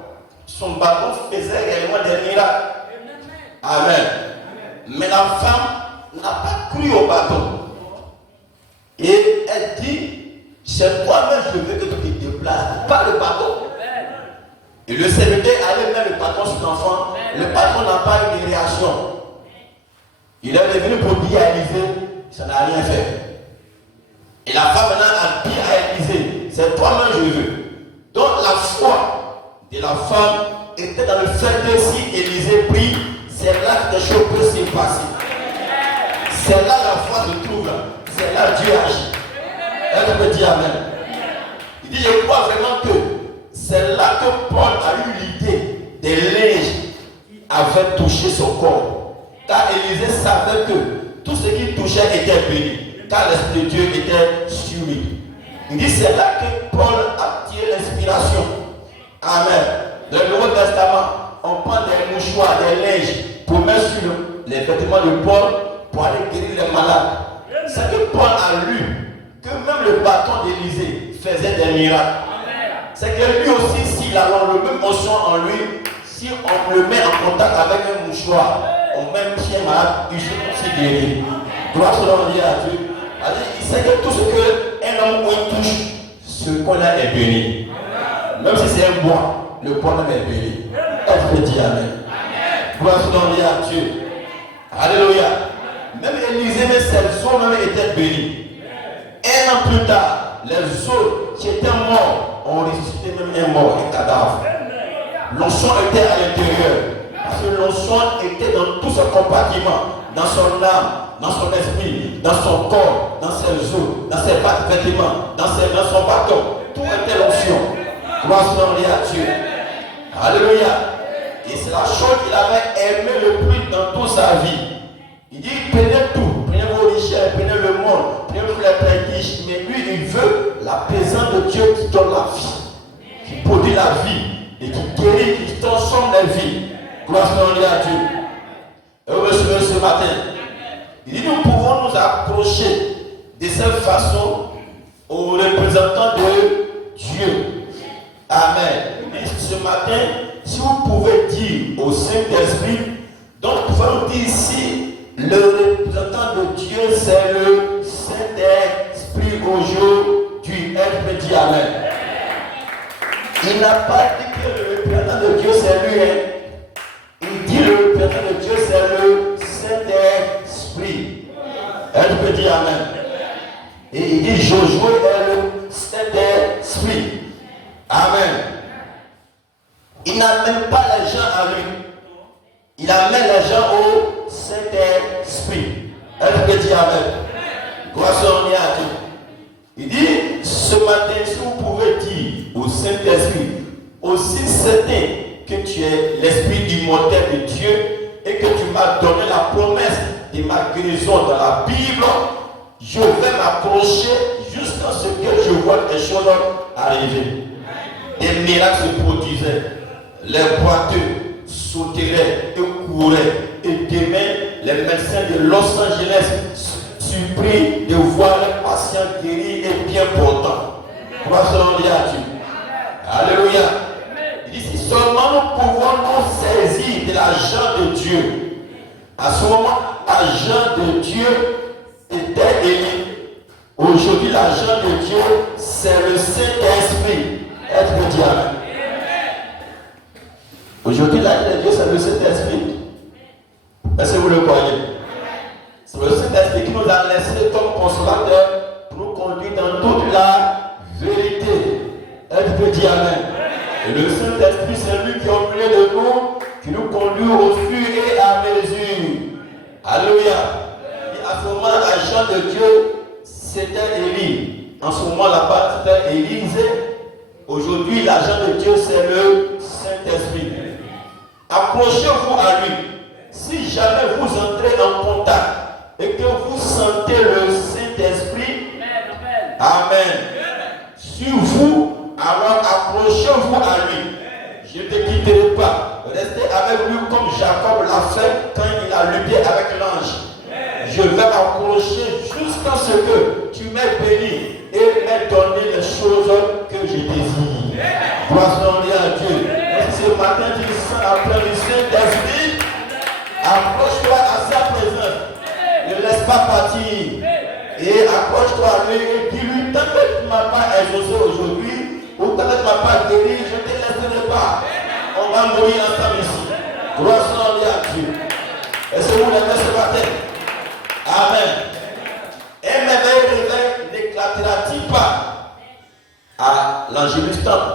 faisait réellement des miracles. Amen. Mais la femme n'a pas cru au bâton. Et elle dit, c'est toi-même, je veux que tu te déplaces, pas le bâton. Et le serviteur allait mettre le bâton sur l'enfant. Le bâton n'a pas eu de réaction. Il est revenu pour dire à Élisée, ça n'a rien fait. Et la femme maintenant a dit à Élisée, c'est toi-même, je veux. Donc la foi de la femme était dans le fait que si Élisée prie, c'est là que des choses peuvent se passer. C'est là la foi se trouve. C'est là Dieu agit. Elle peut dire Amen. Il dit, je crois vraiment que c'est là que Paul a eu l'idée des linges qui avaient touché son corps. Car Élisée savait que tout ce qui touchait était béni. Car l'Esprit de Dieu était sur lui. Il dit, c'est là que Paul a tiré l'inspiration. Amen. Dans le Nouveau Testament, on prend des mouchoirs, des linges pour mettre sur les vêtements de Paul pour aller guérir les malades. C'est que Paul a lu que même le bâton d'Élisée faisait des miracles. C'est que lui aussi, s'il a le même onction en lui, si on le met en contact avec un mouchoir, on met un pied malade, il se aussi guéri. Gloire à Dieu. Il sait que tout ce qu'un homme touche, ce qu'on a est béni. Même si c'est un bois, le bois même est béni. Est-ce que dit Amen? Gloire à Dieu. Alléluia. Même Élisée, mais ses eaux même étaient bénies. Un an plus tard, les eaux qui étaient morts ont ressuscité même un mort, un cadavre. L'onction était à l'intérieur. Parce que l'onction était dans tous ses compartiments, dans son âme, dans son esprit, dans son corps, dans ses os, dans ses vêtements, dans son bâton. Tout était l'onction. Gloire à Dieu. Alléluia. Et c'est la chose qu'il avait aimé le plus dans toute sa vie. Il dit, prenez tout, prenez vos richesses, prenez le monde, prenez tous les prestiges. Mais lui, il veut la présence de Dieu qui donne la vie, qui produit la vie, et qui guérit, qui transforme les vies. Gloire à Dieu. Et vous recevez ce matin. Il dit, nous pouvons nous approcher de cette façon aux représentants de Dieu. Amen. Il dit, ce matin, si vous pouvez dire au Saint-Esprit, donc nous pouvons dire ici, le représentant de Dieu, c'est le Saint-Esprit aujourd'hui. Elle me dit Amen. Il n'a pas dit que le représentant de Dieu, c'est lui. Il dit le représentant de Dieu, c'est le Saint-Esprit. Elle me dit Amen. Et il dit Josué est le Saint-Esprit. Amen. Il n'amène pas les gens à lui. Il amène les gens au Saint-Esprit. Elle peut dire Amen. Gloire à Dieu. Il dit, ce matin, si vous pouvez dire au Saint-Esprit, aussi certain que tu es l'Esprit immortel de Dieu et que tu m'as donné la promesse de ma guérison dans la Bible, je vais m'approcher jusqu'à ce que je vois des choses arriver. Des miracles se produisaient. Les boiteux sauteraient et couraient. Et demain, les médecins de Los Angeles surpris de voir les patients guéris et bien portants. Gloire à Dieu. Alléluia. Il dit, si seulement nous pouvons nous saisir de l'argent de Dieu. À ce moment, l'argent de Dieu était Élie. Aujourd'hui, l'argent de Dieu, c'est le Saint-Esprit. Est-ce que Dieu Amen? Aujourd'hui, l'argent de Dieu, c'est le Saint-Esprit. Est-ce que vous le croyez? C'est le Saint-Esprit qui nous a laissé comme consolateur pour nous conduire dans toute la vérité. Est-ce que Dieu Amen? Et le Saint-Esprit, c'est lui qui est au milieu de nous, qui nous conduit au fur et à mesure. Alléluia. Et à ce moment, l'agent de Dieu, c'était Élie. En ce moment là-bas, c'était Élisée. Aujourd'hui, l'agent de Dieu, c'est le Saint-Esprit. Approchez-vous à lui. Si jamais vous entrez en contact et que vous sentez le Saint-Esprit, Amen, sur vous, alors approchez-vous à lui. Je ne te quitterai pas. Restez avec lui comme Jacob l'a fait quand il a lutté avec l'ange. Je vais m'approcher jusqu'à ce que tu m'aies béni et m'aies donné les choses que je désire. Gloire à Dieu. Et ce matin, tu sens la pleine du Saint-Esprit. Approche-toi à sa présence. Ne laisse pas partir. Et approche-toi à lui et dis-lui, tant que tu ne m'as pas exaucé aujourd'hui, ou tant que tu ne m'as pas guéri, je ne te laisserai pas. On va mourir ensemble ici. Gloire à Dieu. Est-ce que vous l'aimez ce matin? Amen. Un merveilleux réveil n'éclatera-t-il pas à l'angélus temple?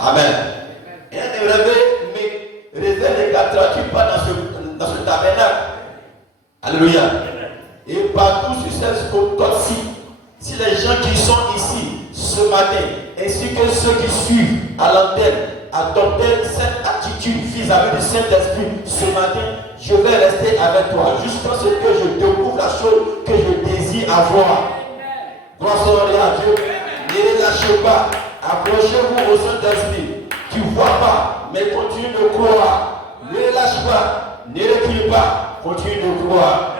Amen. Un réveil n'éclatera-t-il pas dans ce tabernacle? Alléluia. Et partout sur cette côte-ci, si les gens qui sont ici ce matin, ainsi que ceux qui suivent à l'antenne, adopter cette attitude vis-à-vis du Saint-Esprit ce matin, je vais rester avec toi jusqu'à ce que je découvre la chose que je désire avoir. Gloire à Dieu. Ne lâchez pas. Approchez-vous au Saint-Esprit. Tu ne vois pas, mais continue de croire. Ne lâche pas. Ne recule pas. Continue de croire.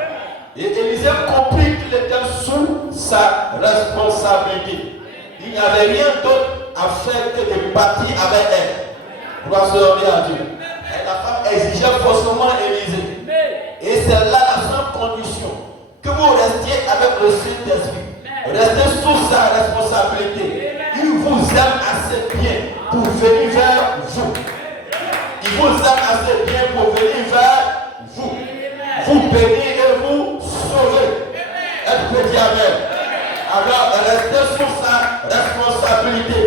Et Élisée comprit qu'il était sous sa responsabilité. Il n'y avait rien d'autre à faire que de partir avec elle. Gloire à Dieu. Et la femme exigeait forcément Élisée. Et c'est là la seule condition. Que vous restiez avec le Saint-Esprit. Restez sous sa responsabilité. Il vous aime assez bien pour venir vers vous. Il vous aime assez bien pour venir vers vous. Vous bénir et vous sauver. Est-ce que dit Amen? Alors restez sous sa responsabilité.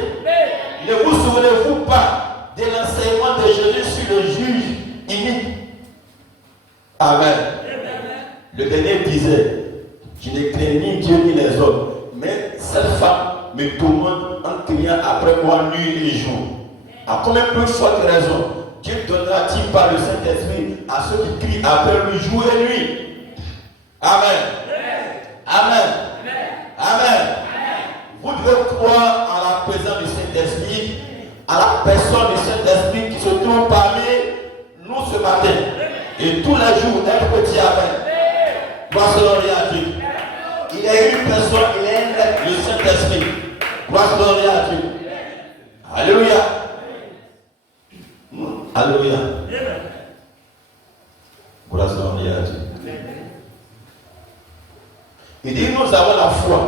Ne vous souvenez-vous pas de l'enseignement de Jésus sur le juge inique? Amen. Le dernier disait, je ne crains ni Dieu ni les hommes, mais cette femme me tourmente en criant après moi nuit et jour. À combien plus forte raison Dieu donnera-t-il par le Saint-Esprit à ceux qui crient après lui jour et nuit? Amen. Amen. Amen. Vous devez croire en la présence du Saint-Esprit, à la personne du Saint-Esprit qui se trouve parmi nous ce matin. Et tous les jours, un petit Amen. Gloire à Dieu. Il y a une personne, il y a le Saint-Esprit. Gloire à Dieu. Alléluia. Alléluia. Gloire à Dieu. Il dit, nous avons la foi.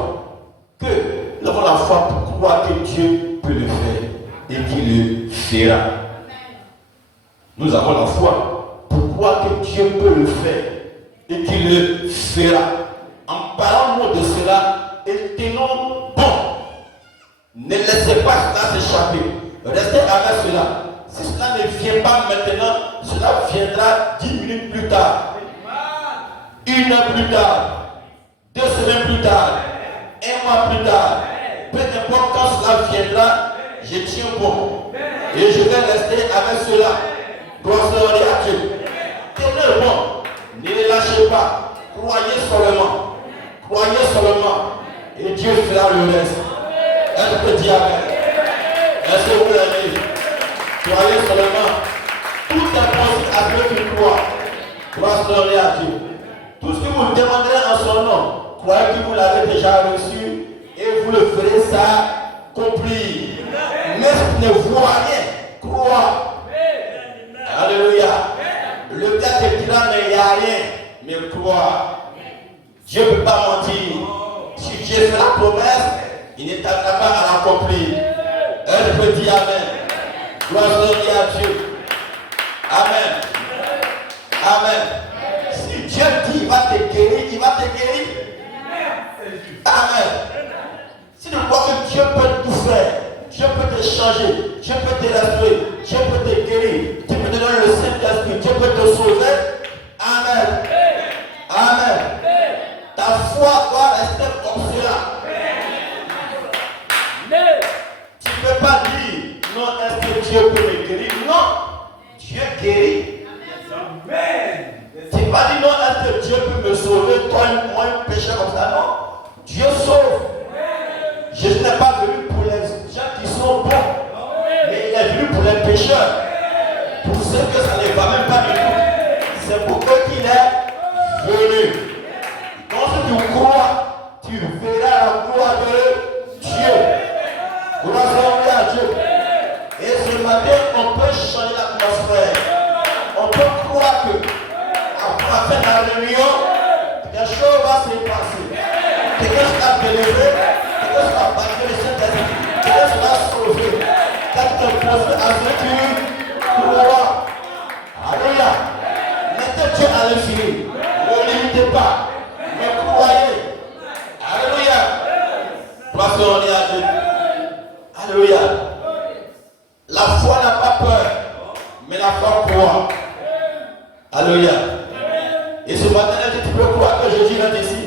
Nous avons la foi pour croire que Dieu peut le faire et qu'il le fera. Nous avons la foi pour croire que Dieu peut le faire et qu'il le fera. En parlant de cela et tenons bon. Ne laissez pas cela s'échapper. Restez avec cela. Si cela ne vient pas maintenant, cela viendra 10 minutes plus tard, 1 heure plus tard, 2 semaines plus tard, 1 mois plus tard. Peu importe quand cela viendra, je tiens bon. Et je vais rester avec cela. Gloire à Dieu. Tenez bon. Ne les lâchez pas. Croyez seulement. Croyez seulement. Et Dieu fera le reste. Est-ce que Dieu Amen? Est-ce que vous l'aimez? Croyez seulement. Tout est possible à ceux qui croient. Gloire à Dieu. Tout ce que vous demanderez en son nom, croyez que vous l'avez déjà reçu et vous le ferez ça accomplir. Mais si vous ne voyez rien, crois. Alléluia. Le gars te dira mais il n'y a rien, mais crois. Dieu ne peut pas mentir. Si Dieu fait la promesse, il ne tardera pas à l'accomplir. Elle peut dire Amen. Gloire à Dieu. Amen. Amen. Si Dieu dit il va te guérir, il va te guérir. Amen. Si tu crois que Dieu peut tout faire, Dieu peut te changer, Dieu peut te restaurer, Dieu peut te guérir, Dieu peut te donner le Saint-Esprit, Dieu peut te sauver. Amen. Amen. Ta foi doit rester comme cela. Tu ne peux pas dire, non, est-ce que Dieu peut me guérir? Non, Dieu guérit. Tu ne peux pas dire, non, est-ce que Dieu peut me sauver? Toi et moi, un pécheur comme ça, non. Dieu sauve. Jésus n'est pas venu pour les gens qui sont bons, mais il est venu pour les pécheurs. Pour ceux que ça ne va même pas du tout. C'est pour eux qu'il est venu. Donc si tu crois, tu verras la gloire de Dieu. Gloire à Dieu. Et ce matin, on peut changer l'atmosphère. On peut croire que après la fin de la réunion, quelque chose va se passer. Quelqu'un sera délivré, quelqu'un sera battu le Saint-Esprit, quelqu'un sera sauvé. Quelqu'un pose à ceux qui croient. Alléluia. Mettez Dieu à l'infini. Ne limitez pas. Mais croyez. Alléluia. Gloire à Dieu. Alléluia. La foi n'a pas peur, mais la foi croit. Alléluia. Et ce matin, tu peux croire que Jésus est ici.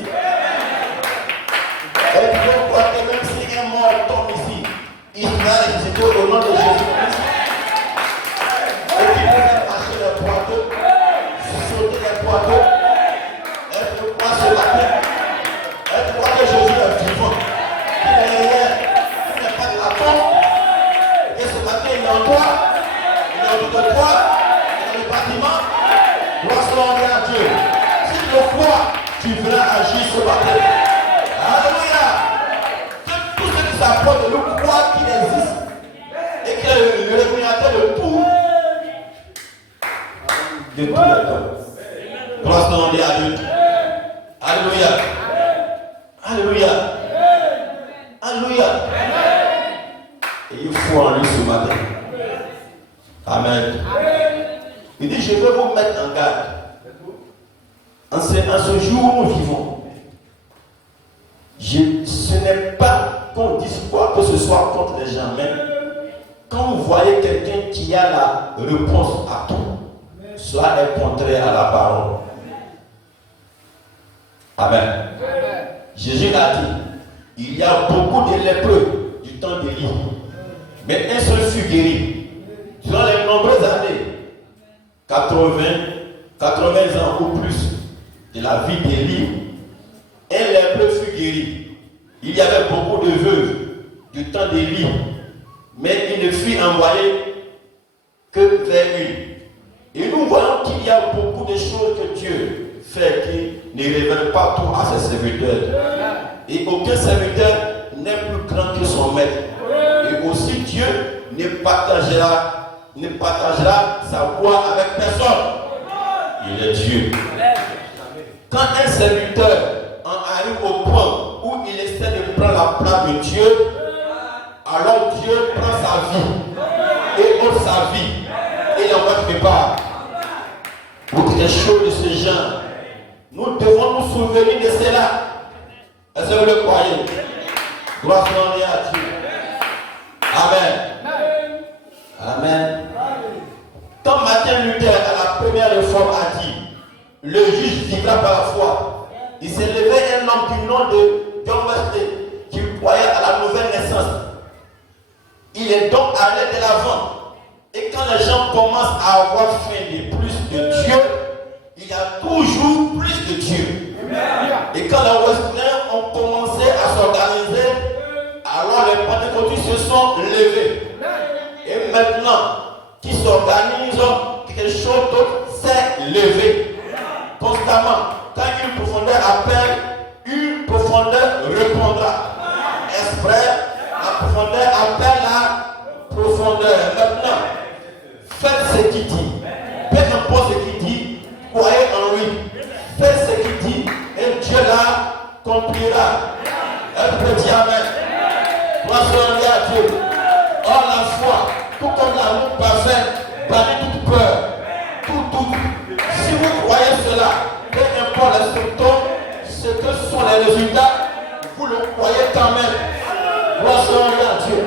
Et tu peux croire que même si un mort tombe ici, il sera ressuscité au nom de Jésus-Christ. Et tu peux faire marcher les poiteaux, sauter les poiteaux. Et tu peux croire ce matin. Et tu crois que Jésus est vivant. Il est rien. Il n'est pas de la tombe. Et ce matin, il est en toi. Il est autour de toi. Il est dans le bâtiment. Gloire à Dieu. Si tu le crois, tu verras agir ce matin. Alléluia. Que tous ceux qui s'approchent de nous croient qu'il existe et qu'il est le rémunérateur de tout. De tout le temps. Gloire à Dieu. Alléluia. Alléluia. Alléluia. Et il faut en lui ce matin. Amen. Il dit, je vais vous mettre en garde. En ce jour où nous vivons, ce n'est pas qu'on dise quoi que ce soit contre les gens, mais quand vous voyez quelqu'un qui a la réponse à tout, cela est contraire à la parole. Amen. Jésus a dit, il y a beaucoup de lépreux du temps d'Élie, mais un seul fut guéri. Durant les nombreuses années, 80 ans ou plus de la vie d'Élie, un lépreux fut guéri. Il y avait beaucoup de veuves du temps d'Élie, mais il ne fut envoyé que vers une. Et nous voyons qu'il y a beaucoup de choses que Dieu fait qui ne révèle pas tout à ses serviteurs. Et aucun serviteur n'est plus grand que son maître. Et aussi Dieu ne partagera sa voix avec personne. Il est Dieu. Quand un serviteur en arrive au point où il essaie de prendre la place de Dieu, alors Dieu prend sa vie et ôte sa vie et l'envoie quelque part. Pour quelque chose de ce genre, nous devons nous souvenir de cela. Est-ce que vous le croyez? Gloire à Dieu. Amen. Amen. Quand Martin Luther, à la première réforme, a dit le juge vivra par la foi, il s'est levé un homme du nom de John Wesley qui croyait à la nouvelle naissance. Il est donc allé de l'avant. Et quand les gens commencent à avoir faim de plus de Dieu, il y a toujours plus de Dieu. Et quand les Wesleyens ont commencé à s'organiser, alors les pentecôtistes se sont levés. Et maintenant, qui s'organisent, quelque chose d'autre s'est levé. Constamment, quand une profondeur appelle, une profondeur répondra. Est-ce vrai? La profondeur appelle la profondeur. Maintenant, faites ce qu'il dit. Peu importe ce qu'il dit, croyez en lui. Faites ce qu'il dit et Dieu l'accomplira. Elle peut dire Amen. Gloire à Dieu. Or la foi, tout comme l'amour parfait, bannit toute peur. Si vous croyez cela, peu importe les symptômes, ce que sont les résultats, vous le croyez quand même. Gloire à Dieu.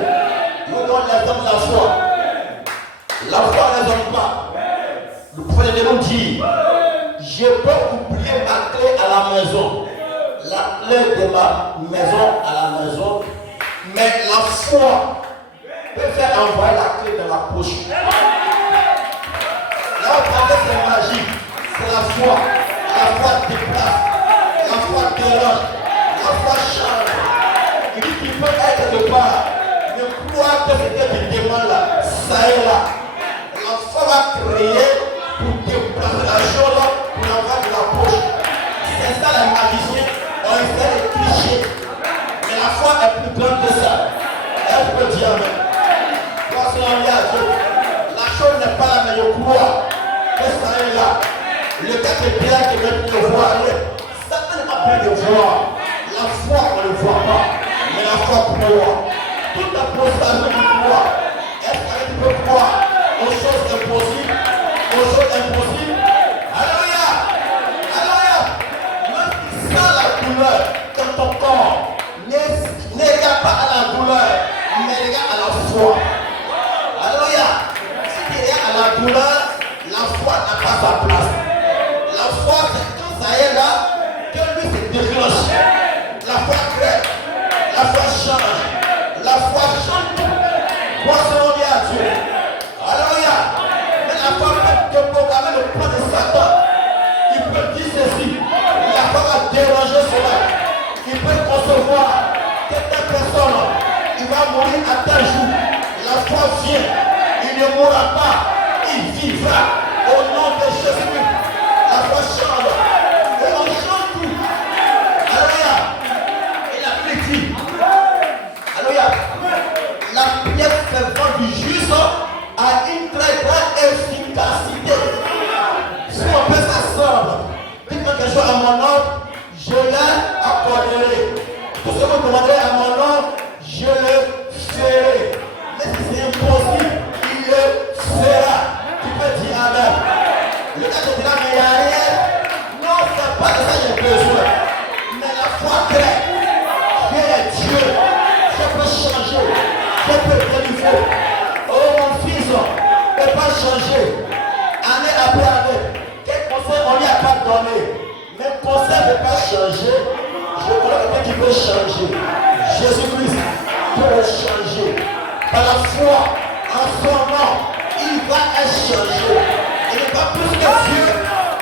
Nous donne les hommes la foi. La foi ne les donne pas. Le prophète nous dit, je peux oublier ma clé à la maison, la clé de ma maison à la maison, mais la foi peut faire envoyer la clé dans la poche. Là, vous pensez que c'est magique, c'est la foi. La foi déplace, la foi dérange, la foi change. Il dit qu'il peut être quelque part, mais croire que ce que tu demandes là, ça est là. La foi va créer pour déplacer la chose, pour l'envoyer de la poche. C'est ça les magiciens, on essaie de tricher. Mais la foi est plus grande que ça. Elle peut dire Amen. La chose n'est pas là, mais je crois que ça est là. Le gars qui est bien, qui veut le voir, Satan n'a pas de voir. La foi, on ne le voit pas. Mais la foi croit. Toute la prostration du croit. Est-ce que tu peux croire aux choses impossibles? Aux choses impossibles? Alléluia! Alléluia! Même si tu sens la douleur dans ton corps, ne regarde pas à la douleur, mais regarde à la foi. Alléluia! Si tu regardes à la douleur, la foi n'a pas sa place. La foi, c'est quand ça est là, que lui se déclenche. La foi crée, la foi change, la foi change tout. Moi, selon à Dieu. Alléluia! Mais la foi peut te programmer le plan de Satan. Il peut dire ceci. La foi va déranger cela. Il peut concevoir que telle personne, il va mourir à tel jour. La foi vient. Il ne mourra pas. Il vivra. Au nom de Jésus. La foi change. Et on change tout. Alléluia. Et la prière. Alléluia. La prière fervente du juste a une très grande efficacité. Si on peut s'asseoir, dites quelque chose à mon nom, je l'ai accordé. donné. Mes conseils ne peuvent pas changer. Je connais quelqu'un qui peut changer. Jésus-Christ peut le changer. Par la foi en son nom, il va être changé. Il n'est pas plus que Dieu.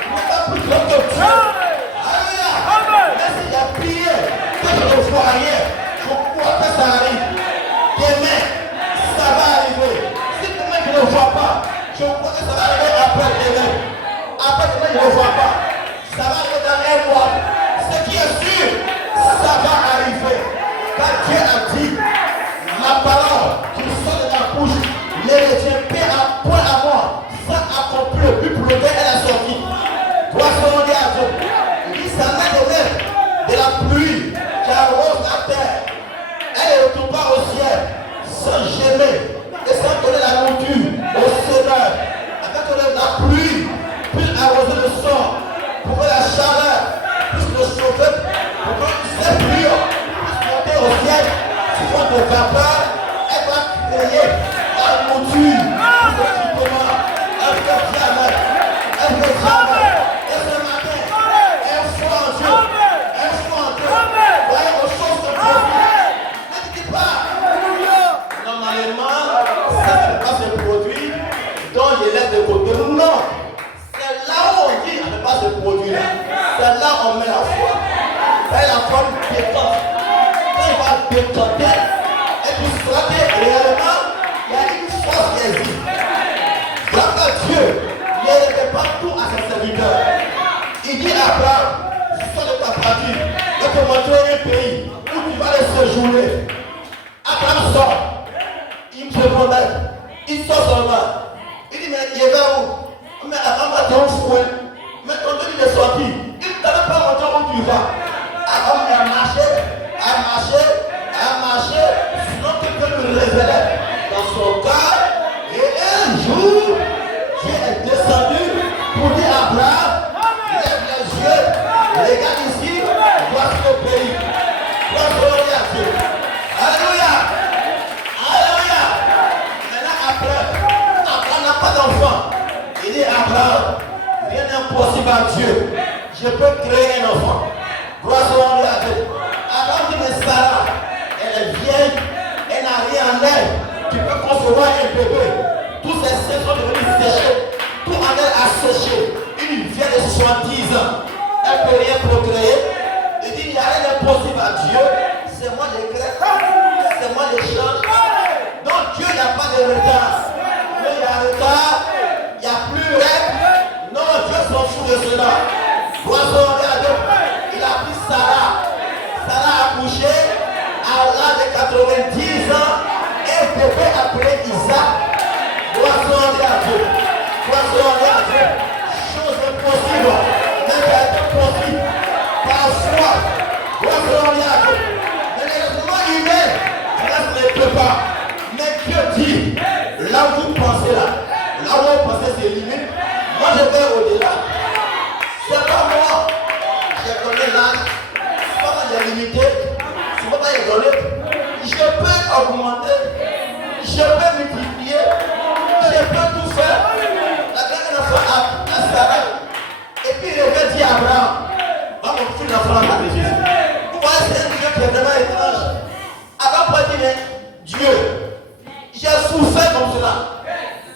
Il n'est pas plus grand que Dieu. Alléluia. Même s'il a prié, que je ne vois rien, je crois que ça arrive. Demain, ça va arriver. Si demain je ne vois pas, je crois que ça va arriver après demain. Après demain, je ne vois pas. Ça va arriver dans un mois. Ce qui est sûr, ça va arriver. Quand Dieu a dit, la parole qui sort de la bouche ne revient pas point à moi. Ça accomplit le but pour lequel elle est sortie. Toi, selon Dieu, il dit, ça n'a de même de la pluie qui arrose la terre. Elle ne retourne pas au ciel sans gêner et sans donner la nourriture au Seigneur. Afin que la pluie puisse arroser le sol, pour que la chaleur puisse le chauffer, pour que cette pluie puisse monter au ciel. Sous de vapeur, elle va créer la nourriture pour ce qui commence. Elle fait jamais. Elle fait jamais. Et ce matin, elle foi en Dieu. Elle foi en Dieu. Voyez aux choses de Dieu. Ne dites pas. Normalement, ça n'est pas ce produit dont je laisse de côté. Non. C'est là où on dit on ne pas ce produit-là. C'est là où on met la foi. Elle la foi piétante. Quand il va pétanter, et puis frapper réellement, il y a une force qui existe. Grâce à Dieu, il ne répète pas tout à ses serviteurs. Il dit à Abraham, sors de ta patrie, je te montrer un pays où tu vas aller séjourner. Abraham sort, il me demandait, il sort seulement. Il dit, mais il va où? Mais Abraham a dit un fouet. Mais quand il est sorti, il ne t'avait pas montré où tu vas. Abraham a marché, sinon quelqu'un me révélait dans son cœur. Et un jour, Dieu est descendu pour dire à Abraham, lève les yeux, regarde ici, voici le pays. Gloire à Dieu. Alléluia. Alléluia. Maintenant après, Abraham n'a pas d'enfant. Il dit à Abraham, rien n'est impossible à Dieu. Je peux créer un enfant. Gloire à Dieu. Abraham dit, mais Sarah, elle est vieille, elle n'a rien en elle. Tu peux concevoir un bébé. Tous ses seins sont devenus séchés. Tout en elle a séché. Une vieille de 70 ans. Elle ne peut rien procréer. Il dit, il n'y a rien d'impossible à Dieu. C'est moi les crée. C'est moi les change. Donc Dieu, il n'y a pas de retard. Mais il y a retard. Il n'y a plus règle. Non, Dieu s'en fout de cela. Gloire à Dieu. Il a pris Sarah. Sarah a accouché à l'âge de 90 ans et bébé appelé Isaac. Gloire à Dieu. Gloire à Dieu. Chose impossible, mais qui a été possible par foi. Gloire à Dieu. Mais les raisonnements humains, cela ne peut pas. Mais Dieu dit, là où vous pensez là où vous pensez c'est limite, moi je vais au-delà. C'est pas moi. J'ai donné l'âge. J'ai limité, c'est pas j'ai donné. Je peux augmenter, je peux multiplier, je peux tout faire. La dernière fois à Sarah, et puis il revient dire à Abraham, va mon fils l'enfant de Jésus. Vous voyez, c'est un Dieu qui est vraiment étrange. Abraham peut dire, Dieu, j'ai souffert comme cela.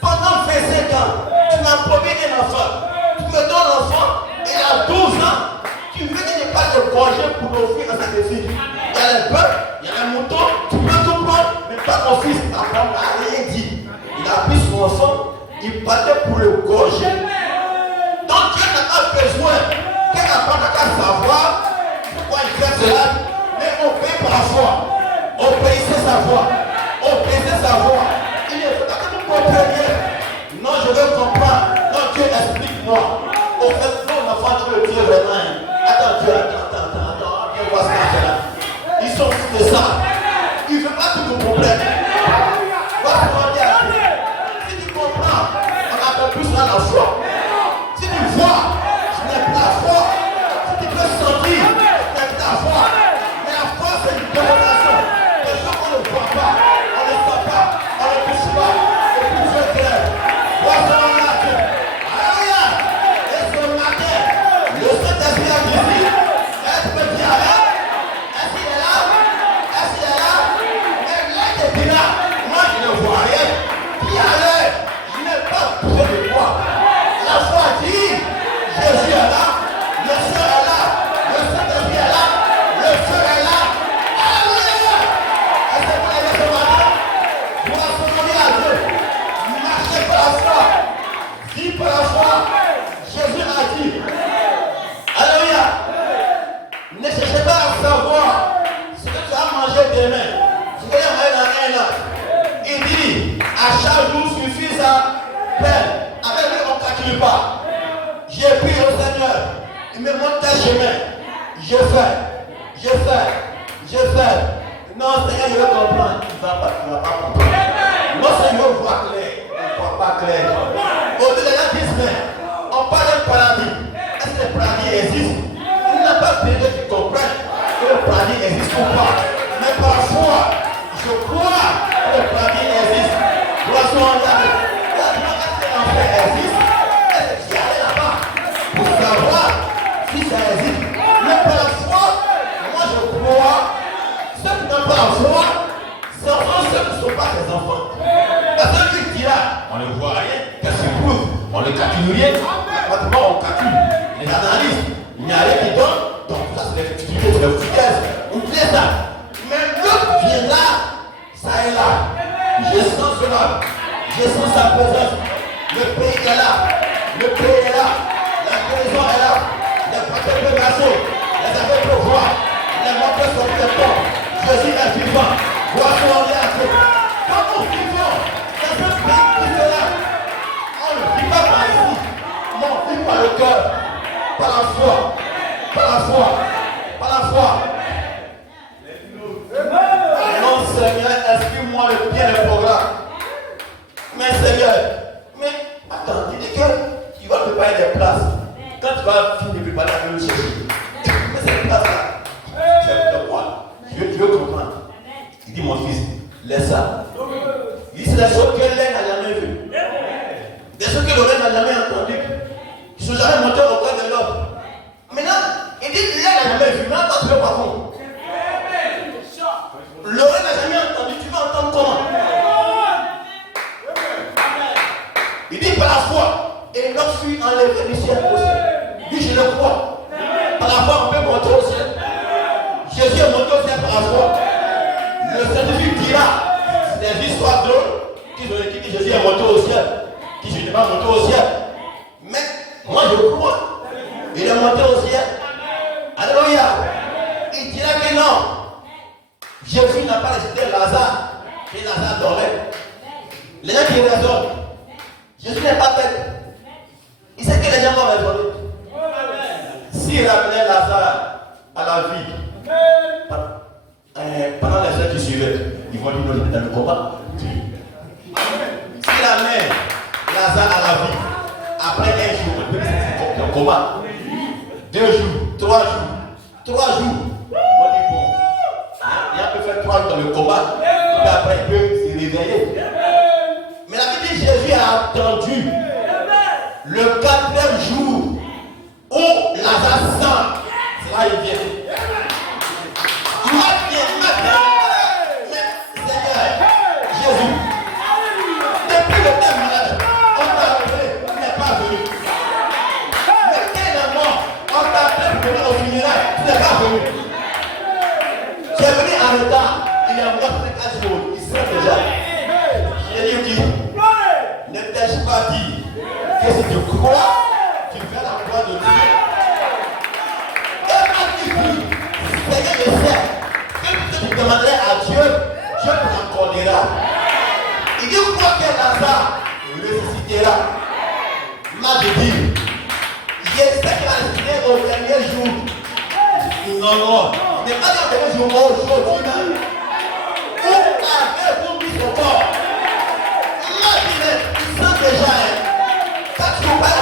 Pendant 25 ans, tu m'as promis un enfant. Tu me donnes l'enfant, et à 12 ans, tu veux qu'il n'y ait pas de congé pour l'offrir à sacrifice. Il y a les bœufs, il y a les moutons, tu peux tout prendre, mais pas ton fils. Abraham n'a rien dit. Il a pris son enfant, il partait pour le gorger. Donc Dieu n'a pas besoin qu'Abraham n'a qu'à savoir pourquoi il fait cela, mais obéit par la foi. Obéissez sa voix. Obéissez sa voix. Il ne faut pas que vous compreniez. Non, je veux comprendre. Non, Dieu explique-moi. Au fait, non, l'enfant, tu le dis vraiment. Attends, viens voir ce qu'il fait là. Ils sont fous de ça. Ils ne veulent pas que tu comprennes. Si tu comprends, on appelle plus ça la foi. Si tu vois, ce n'est pas la foi. Si tu peux sentir, ce n'est pas la foi. Mais la foi, c'est une démonstration. Les gens, on ne voit pas, on ne sent pas, on ne touche pas. C'est plus clair. Alléluia. Et ce matin, le À chaque jour suffit sa peine. Avec lui, on ne calcule pas. J'ai pris au Seigneur. Il me montre tes chemins. Je fais. Non, Seigneur, je veux comprendre. Il ne va pas comprendre. Non, Seigneur, je vois clair. On ne voit pas clair. Au-delà de la 10 semaines, on parle d'un paradis. Est-ce que le paradis existe? Il n'a pas besoin que tu comprennes que le paradis existe ou pas. Mais parfois, je crois que le paradis existe. Est-ce que l'enfer existe? Est-ce que tu es allé là-bas pour savoir si ça existe? Mais parfois, moi je crois, ceux qui n'ont pas la foi, ce sont ceux qui ne sont pas des enfants. Parce que celui qui est là, on ne voit rien, qu'est-ce qu'il prouve? On ne calcule rien. Pratiquement, on calcule les analyses. Il n'y a rien qui donne. Donc, ça, c'est des futilités, c'est des foutaises. Oubliez ça. Mais l'autre viendra, ça est là. Je sens cela. Je sens sa présence. Le pays est là. La guérison est là. Les prêtres peuvent marcher. Les aveugles peuvent voir. Les morts peuvent sortir de corps. Jésus est vivant. Voici en lien avec. Quand nous vivons dans ce pays qui est là, on ne vit pas par ici. Mais on vit par le cœur. Par la foi. Non, Seigneur, explique-moi le bien le programme. Mais Seigneur, attends, tu dis que tu vas préparer des places. Quand tu vas finir de préparer la même chose, mais cette place-là, c'est de quoi? Tu veux comprendre. Il dit, mon fils, laisse ça. Il dit, c'est des choses que l'œil n'a jamais vues. Des choses que l'oreille n'a jamais entendues. Qui ne sont jamais montées au cœur de l'homme. Maintenant, il dit, l'œil n'a jamais vu. Maintenant, tu veux pas comprendre. L'oreille n'a jamais entendu. Tu vas entendre comment? Il dit par la foi, et l'homme fut enlevé du ciel au ciel. Il dit, je le crois. Par la foi, on peut monter au ciel. Jésus est monté au ciel par la foi. Le scientifique dira, c'est des histoires drôles qui dit Jésus est monté au ciel. Qui je ne pas monté au ciel. Mais moi je crois. Il est monté au ciel. Alléluia. Il dira que non. Jésus n'a pas ressuscité Lazare. Et Lazare dormait. Les gens qui raisonnent. Jésus n'est pas bête. Il sait que les gens vont raisonner. S'il ramenait Lazare à la vie, pendant les heures qui suivaient, ils vont dire non, il est dans le combat. S'il ramène Lazare à la vie, après un jour, on peut dire c'est un combat. 2 jours, 3 jours. 3 jours. On dit bon, il peut faire 3 jours dans le combat, et puis après il peut se réveiller. Mais la Bible dit Jésus a attendu le 4e jour où Lazare sent. C'est là il vient. Maintenant, Seigneur, Jésus, depuis le temps malade, on t'a appelé, tu n'es pas venu. Mais quand il est mort, on t'a appelé pour venir au funérailles, tu n'es pas venu. Tu es venu en retard, il est mort pour 4 jours, il sait déjà. Jésus dit, ne t'ai-je pas dit que si tu crois, tu fais la gloire de Dieu. Et quand tu dis, Seigneur, je sais que tu demanderais à Dieu, Dieu te l'accordera. Il dit, quoi que Lazare ressuscitera. Moi je dis, je sais qu'il va ressusciter au dernier jour. Non, mais pas dans le dernier jour, aujourd'hui même. Où avez-vous mis son corps? Il sent déjà, quand tu ne pas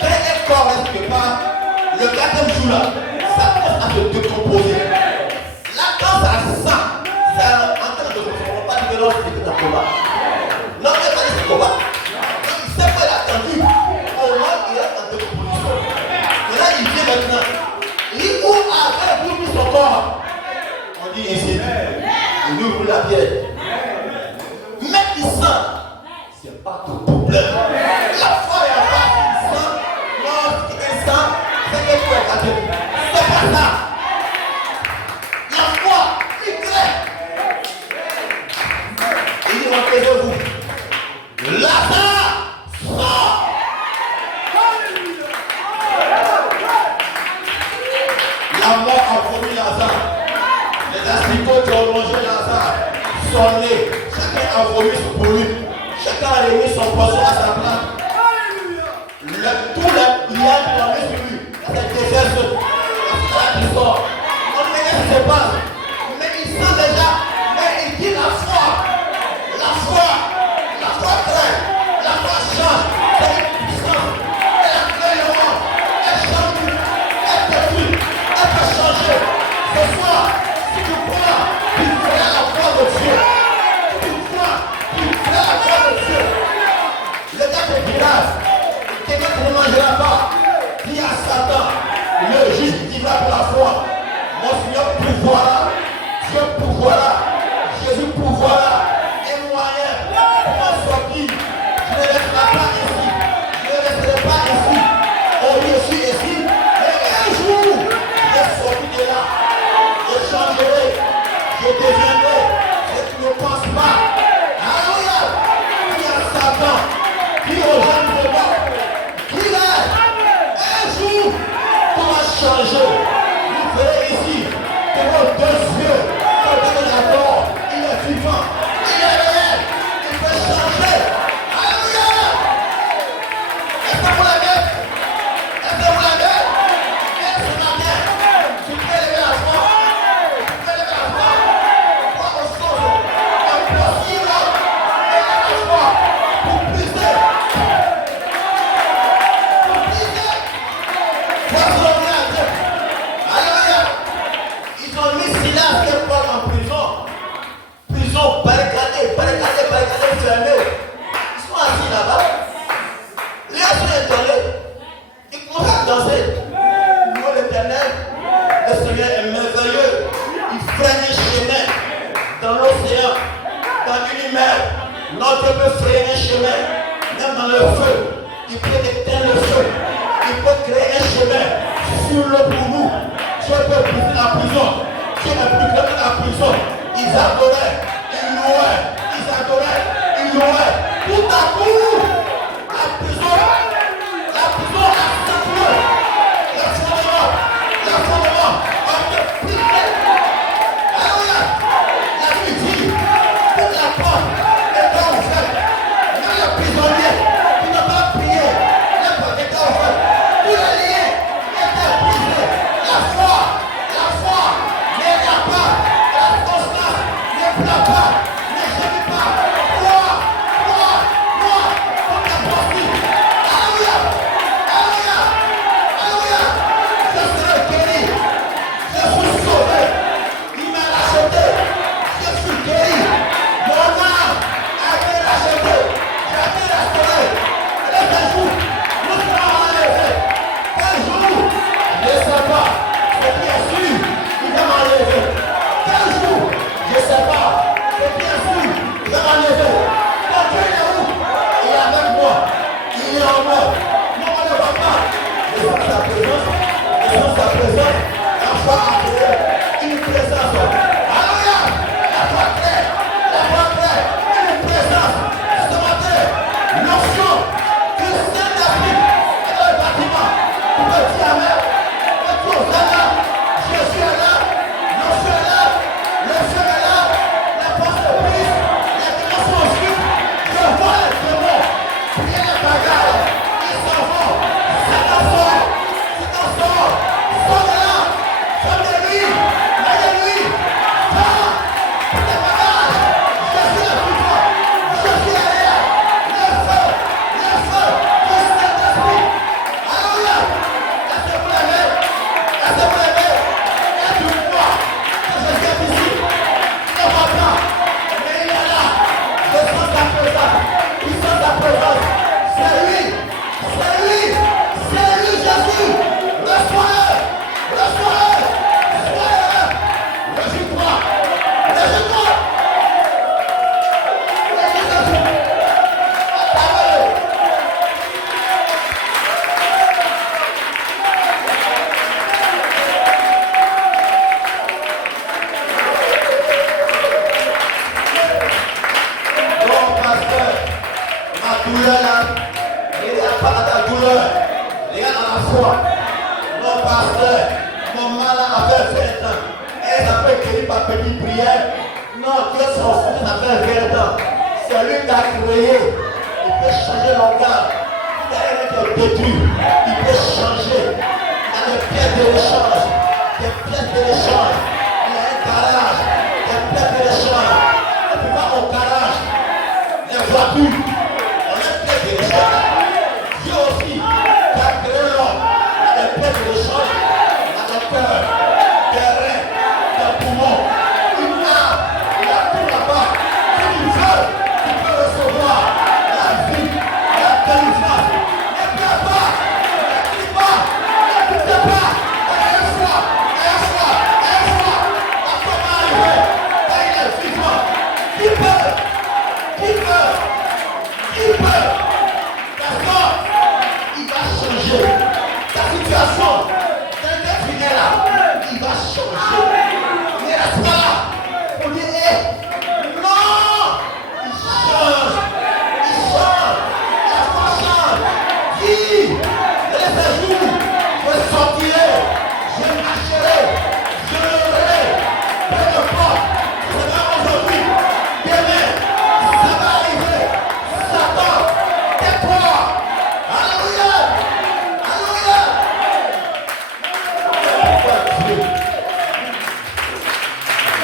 quand un corps reste quelque part, le 4e jour là, ça commence à se décomposer. Là, quand ça sent, ça est en train de se décomposer. On ne va pas dire que non, c'est un combat. Non, mais pas c'est un combat. Il sait pas, il a attendu. Au moins, il est en décomposition. Et là, il vient maintenant. Il dit, où avez-vous mis son corps? On dit ici. Il ouvre la pierre. Mais il sent. C'est pas ton problème. La foi est en bas, il sent. Non, ce qu'il sent, c'est que tu es catholique. C'est pas ça. La foi, il crée. Il dit, recueillez-vous. Lazare sort. La mort a vomi Lazare. Les asticots qui ont rongé Lazare sont nés. Chacun a vomi pour lui. Chacun a remis son poisson à sa place. Tous les liens tombés sur lui. C'est déverse. C'est la sort. On ne sait ce qui se passe. Mais il sent déjà. Mais il dit la foi. La foi. La foi crée. La foi change. C'est une puissance. Elle a créé le monde. Elle change tout. Elle détruit. Elle peut changer. Ce soir, si tu crois, tu feras la foi de Dieu. Si tu crois, tu feras la foi de Dieu. Le gars te dira. Quelqu'un ne mangera pas. Dis à Satan, le juge vivra pour la foi. Mon Seigneur pourvoira, Dieu pourvoira, Jésus pourvoira. Et moyen pour m'en sortir. Je ne resterai pas ici. Je ne resterai pas ici. Oh oui, je suis ici. Et un jour, je sortirai de là. Je changerai. Je deviendrai ce que tu ne penses pas. Alléluia. Dis à Satan, dis aux gens de moi. Un jour, tout va changer. Vous verrez ici que vos deux yeux, quand on l'adore, il est vivant, il est réel, il peut changer. Alléluia. Est-ce que vous l'avez? Est-ce que vous l'avez? Et ce matin, tu peux lever la foi. Tu peux lever la foi. Crois aux choses impossibles. Et la foi pour briser. Ils ont mis Silas et Paul en prison. Prison barricadée, fermée. Ils sont assis là-bas. Les gens sont étonnés. Ils commencent à danser. Nous, l'Éternel, le Seigneur est merveilleux. Il freine un chemin dans l'océan, dans l'univers. Notre Dieu peut freiner un chemin, même dans le feu. Il peut éteindre le feu. Il peut créer un chemin sur l'eau pour nous. Dieu peut briser la prison. Dieu est plus grand que la prison. Ils adoraient, ils louaient, ils adoraient, ils louaient. Tout à coup, la prison a accentué. Le fondement a été brisé. Alléluia. La nuit dit, toute la porte est ouverte. Même le prisonnier qui n'a pas prié, la porte est ouverte. Tous les liens étaient brisés. La foi, n'est pas, la constance n'est pas, ne gémit pas. Crois, comme la possible. Alléluia, je serai guéri, je suis sauvé, il m'a racheté, je suis guéri, mon âme a été rachetée, j'ai été restauré. Et un jour, nous serons enlevés. Un jour, je ne sais pas, c'est bien sûr, il va m'enlever. Quel jour, je ne sais pas, c'est bien sûr, il va m'enlever. Mon Dieu est où? Il est avec moi, il est en moi. Non, on ne le voit pas. Je sens sa présence, la foi a créé une présence. Alléluia, la foi crée, une présence. Ce matin, l'onction que Saint-Esprit est dans le bâtiment. Tu peux dire Amen. Je suis là, l'onction est là, le feu est là, la porte est prise, les démons sont suivis. Je vois les démons, prier les bagarres, ils s'en vont. C'est un sort, sors de là, sors de lui, aide-lui, sors, les bagarres, je suis le plus fort, je suis derrière, le feu, du Saint-Esprit. Alléluia, laissez-vous lever, et tu vois que je suis ici, il ne voit pas, mais il est là, je sens sa présence, il sent sa présence, c'est lui, Jésus, reçois-le, réjouis-toi, non, pasteur, ma douleur là, il n'y a pas de douleur, il y a la foi. Non, pasteur, mon mal a fait 20 ans. Elle s'appelle guéri par petite prière. Non, Dieu s'en fout, ça fait 20 ans. C'est lui qui a créé. Il peut changer l'organe. Il y a rien qui est détruit. Il peut changer. Il y a des pièces de l'échange. Des pièces de l'échange. Il y a un garage. Des pièces de l'échange. Et puis va au garage. Les voitures. On a des pièces de l'échange. Dieu aussi, qui a créé l'homme. Il y a des pièces de l'échange. Il y a des cœurs, des reins, des poumons. Une âme. Il y a tout là-bas. Si tu veux, tu peux recevoir la vie, la délivrance. Ne pleure pas, ne crie pas, ne quitte pas. Un fois, la forme arrivée, quand il est vivant. Qui peut? D'accord? Il va changer. Ta situation, quelqu'un qui est là, il va changer. Il ne reste pas là pour dire, non! Il change. La foi change. Dis, les jours, je sortirai, je marcherai, je l'aurai. Peu importe, c'est pas aujourd'hui, demain, ça va arriver. Satan, tais-toi. Alléluia.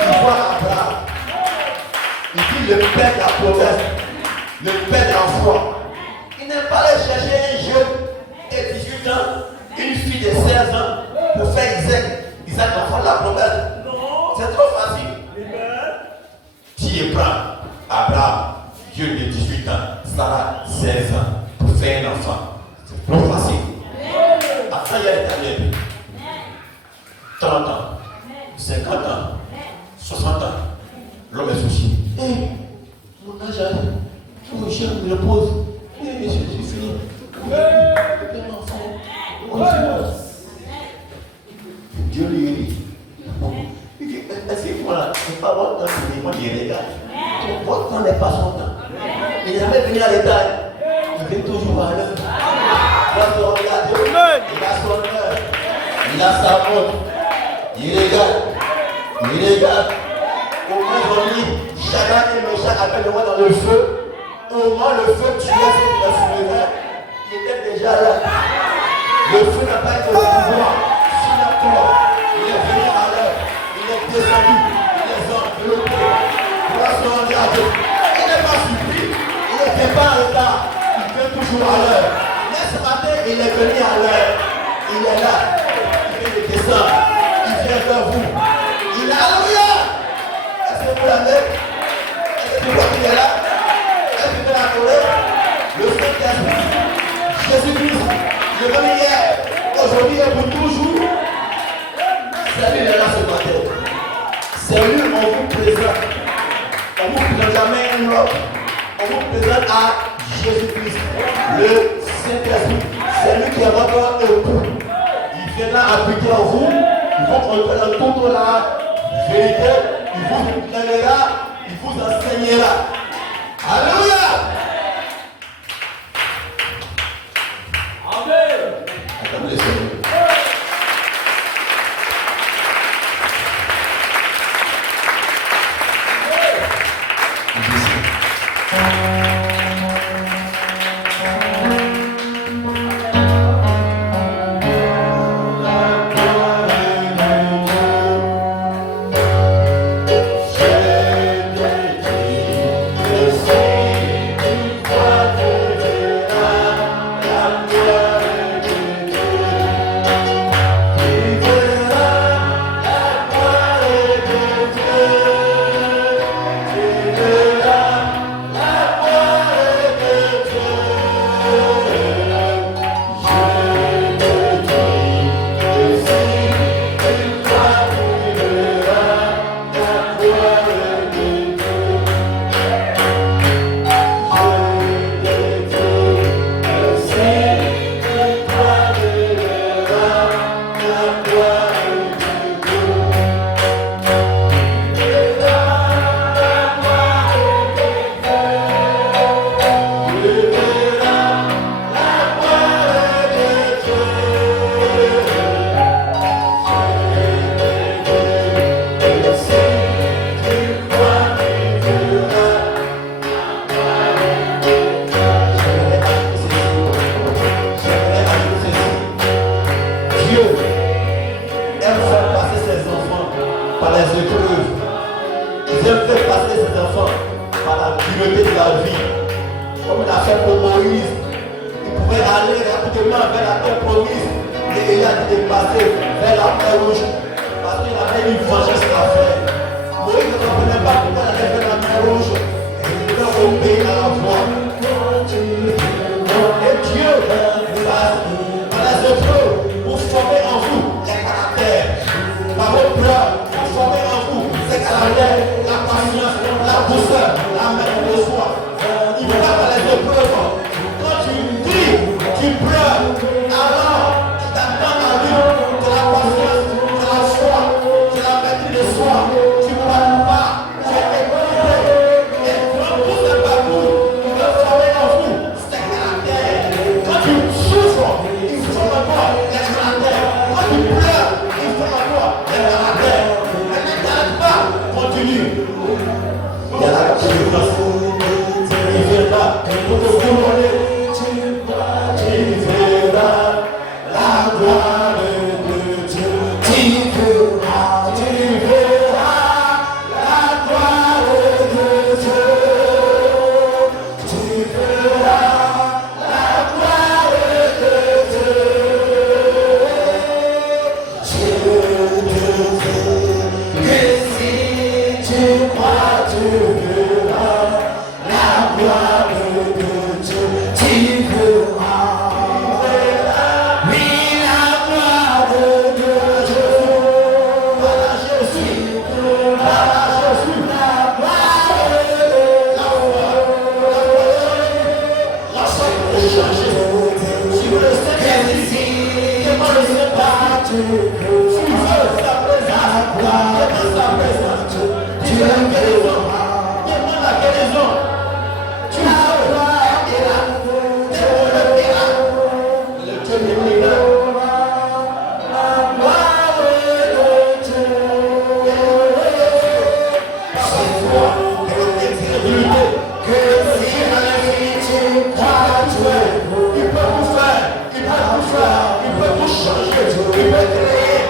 Il voit Abraham. Il dit le père de la promesse, le père de la foi. Il n'est pas allé chercher un jeune de 18 ans, une fille de 16 ans pour faire Isaac l'enfant de la promesse. C'est trop facile. Tu prends Abraham, jeune de 18 ans, Sarah 16 ans pour faire un enfant. C'est trop facile. Après, il y a l'éternel. 30 ans, 50 ans, 60 ans, l'homme est souci. Mon âge arrive, tout je me repose. Je suis fini. Dieu lui dit, est-ce que voilà, c'est pas votre temps pour moi dire les gars. Votre temps n'est pas son temps. Il n'est jamais venu à l'état. Il vient toujours à l'heure. Il a son heure. Il a sa montre. Il regarde. Au moins aujourd'hui, Shadrach et Meshach appellent le roi dans le feu. Au moins le feu tuait ce qui l'a soulevé. Il était déjà là. Le feu n'a pas été au pouvoir. Sur la croix, il est venu à l'heure. Il est descendu. Il les a enveloppés. Grâce à Dieu. Il n'est pas surpris. Il n'était pas en retard. Il vient toujours à l'heure. Mais ce matin, il est venu à l'heure. Il est là. Il vient de descendre. Il vient vers vous. Il est alléluia. Est-ce que vous l'avez? Est-ce que tu vois qu'il est là? Est-ce que tu l'as adoré? Le Saint-Esprit, Jésus-Christ, le même hier, aujourd'hui et pour toujours. C'est lui là ce matin. C'est lui, on vous présente. On vous présente jamais un autre. On vous présente à Jésus-Christ, le Saint-Esprit. C'est lui qui est votre époux. Il viendra habiter en vous. Il vous contrôlera toute la vérité. Il vous éclairera. Il vous enseignera. Alléluia. Amen. Acclamez le Seigneur. chemin vers la terre promise. Et il a dit de passer vers la mer rouge. Parce qu'il avait une vengeance à faire. Moïse ne comprenait pas pourquoi il allait vers la mer rouge. Il devait obéir à la voix. Et Dieu passe par les épreuves pour former en vous les caractères. Par vos pleurs, pour former en vous ces caractères, la patience, la douceur, la main de soi. Il va par les épreuves. Quand tu cries, tu pleures, alors tu t'attends à lui de la patience, de la foi, de la maîtrise de soi. Tu ne parles pas, tu es équilibré. Et dans tout ce parcours, il va former en vous ces caractères. Quand tu souffres, il forme en toi les caractères. Quand tu pleures, il forme en toi les caractères. Mais ne t'arrête pas, continue. Il y a la délivrance. Il viendra pour te couronner. Tu verras la gloire de Dieu. Tu verras la gloire de Dieu. Tu verras la gloire de Dieu. Je te dis que si tu crois, tu verras la gloire de Dieu. Tu verras. Oui, la gloire de Dieu. Voilà Jésus. Voilà Jésus. La gloire de Dieu. La foi peut changer. Si vous le savez ici, demande le Seigneur. Tu veux sa présence. Demande sa présence. Tu veux la guérison. Demande la guérison. Tu as le miracle. Le Dieu des miracles. La gloire de Dieu. C'est toi que si tu crois, il peut vous faire, il peut vous changer, il peut créer.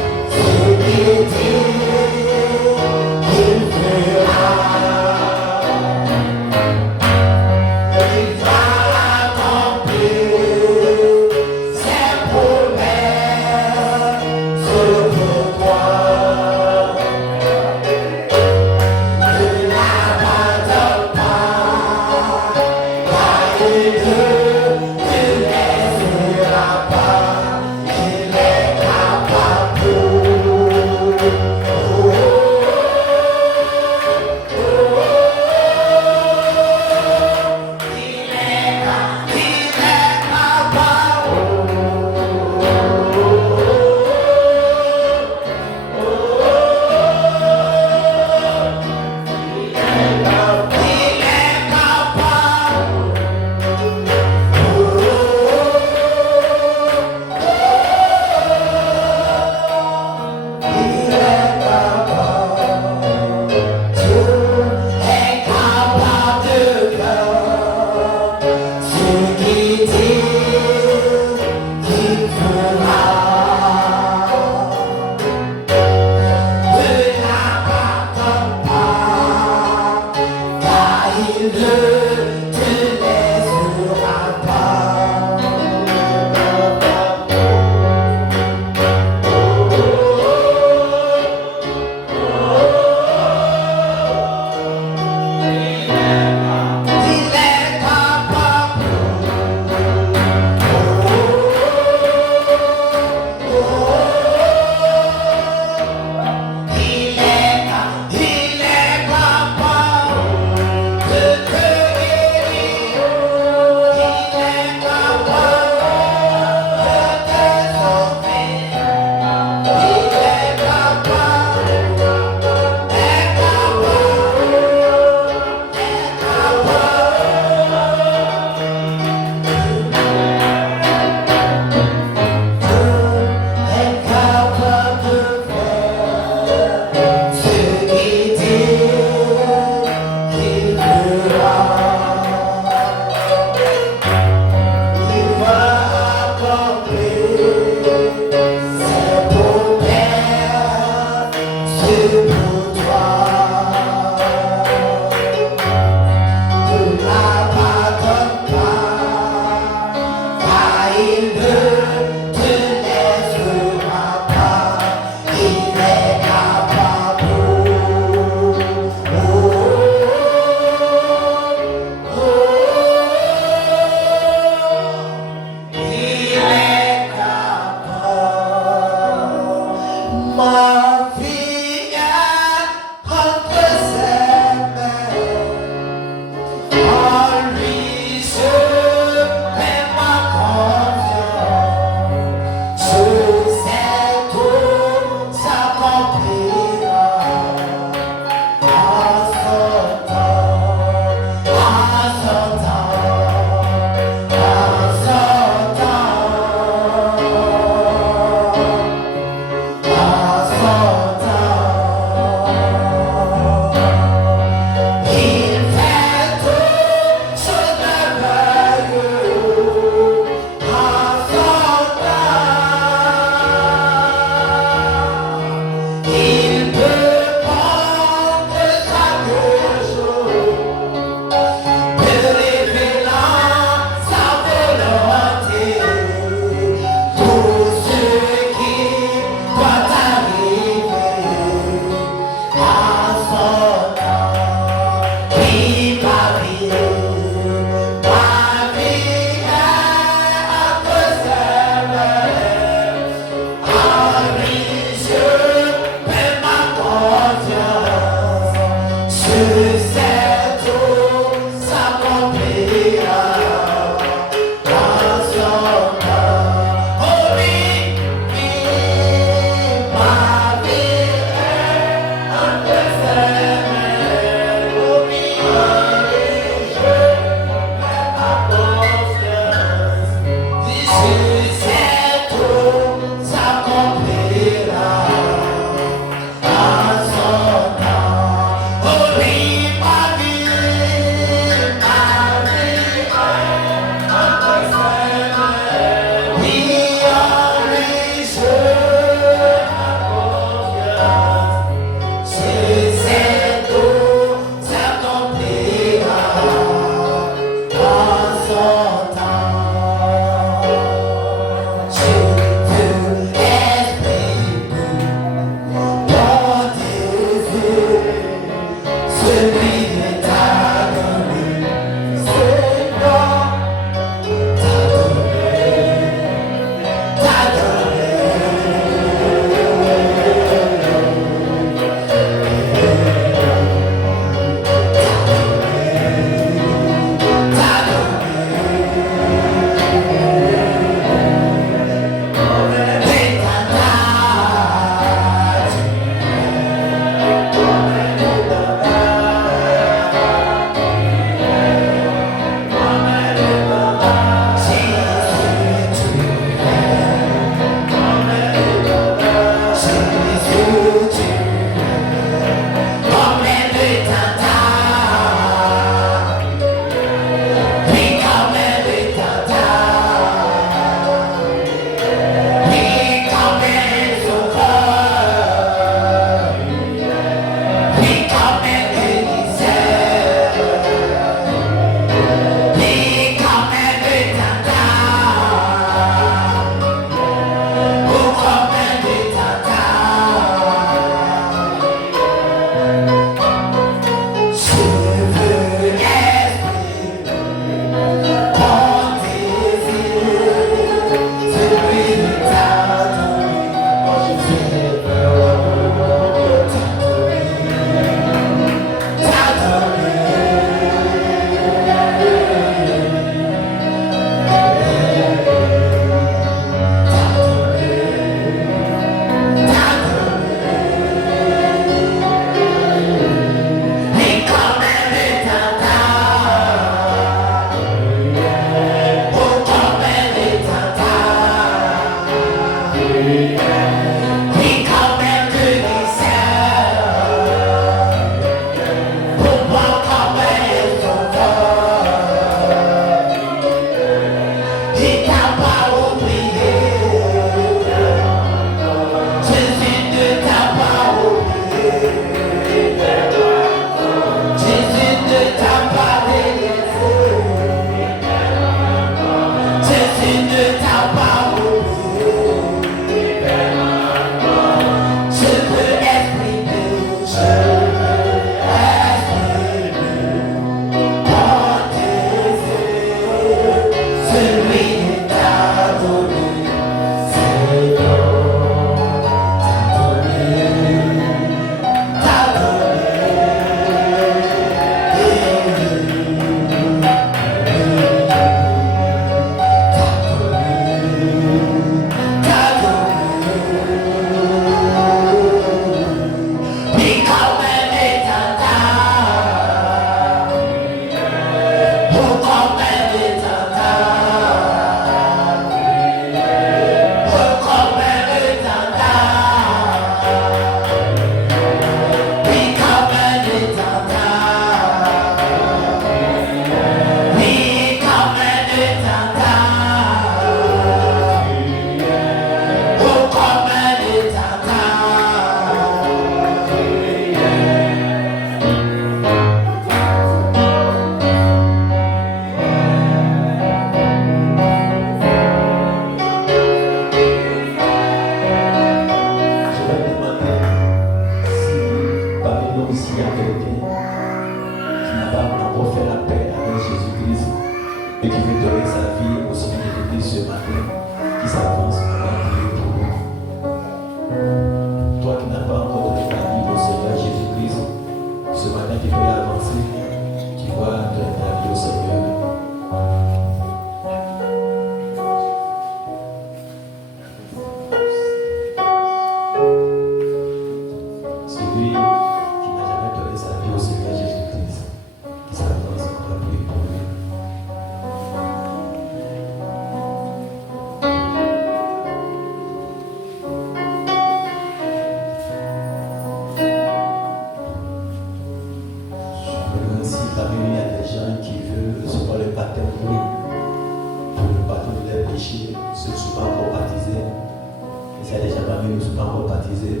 ils ne sont pas encore baptisés,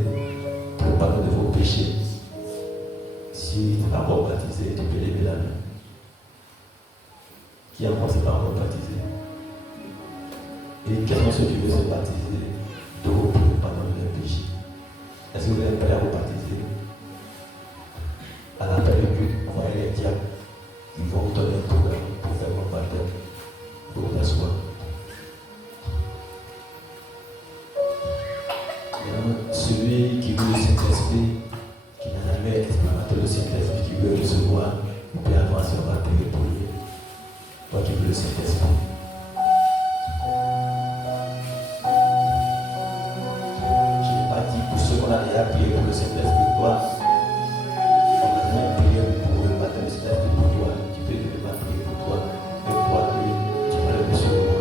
pour le pardon de vos péchés. Si tu n'es pas encore baptisé, tu peux lever la main. Qui encore n'est pas encore baptisé? Et quels sont ceux qui veulent se baptiser de vous pour le pardon de leurs péchés? Est-ce que vous êtes prêts à vous baptiser? À l'appel du culte, envoyez les diacres. Ils vont vous donner un programme pour faire votre baptême. Pour vous asseoir. Celui qui veut le Saint-Esprit, qui n'a jamais expérimenté le Saint-Esprit, qui veut recevoir, vous pouvez avancer, on va prier pour lui. Toi qui veux le Saint-Esprit. Je n'ai pas dit pour ceux qu'on a déjà prié pour le Saint-Esprit, toi. On a jamais prié pour le baptême du Saint-Esprit pour toi. Tu peux vraiment prier pour toi. Et toi, tu vas le recevoir.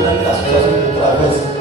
maintenant que la situation te traverse,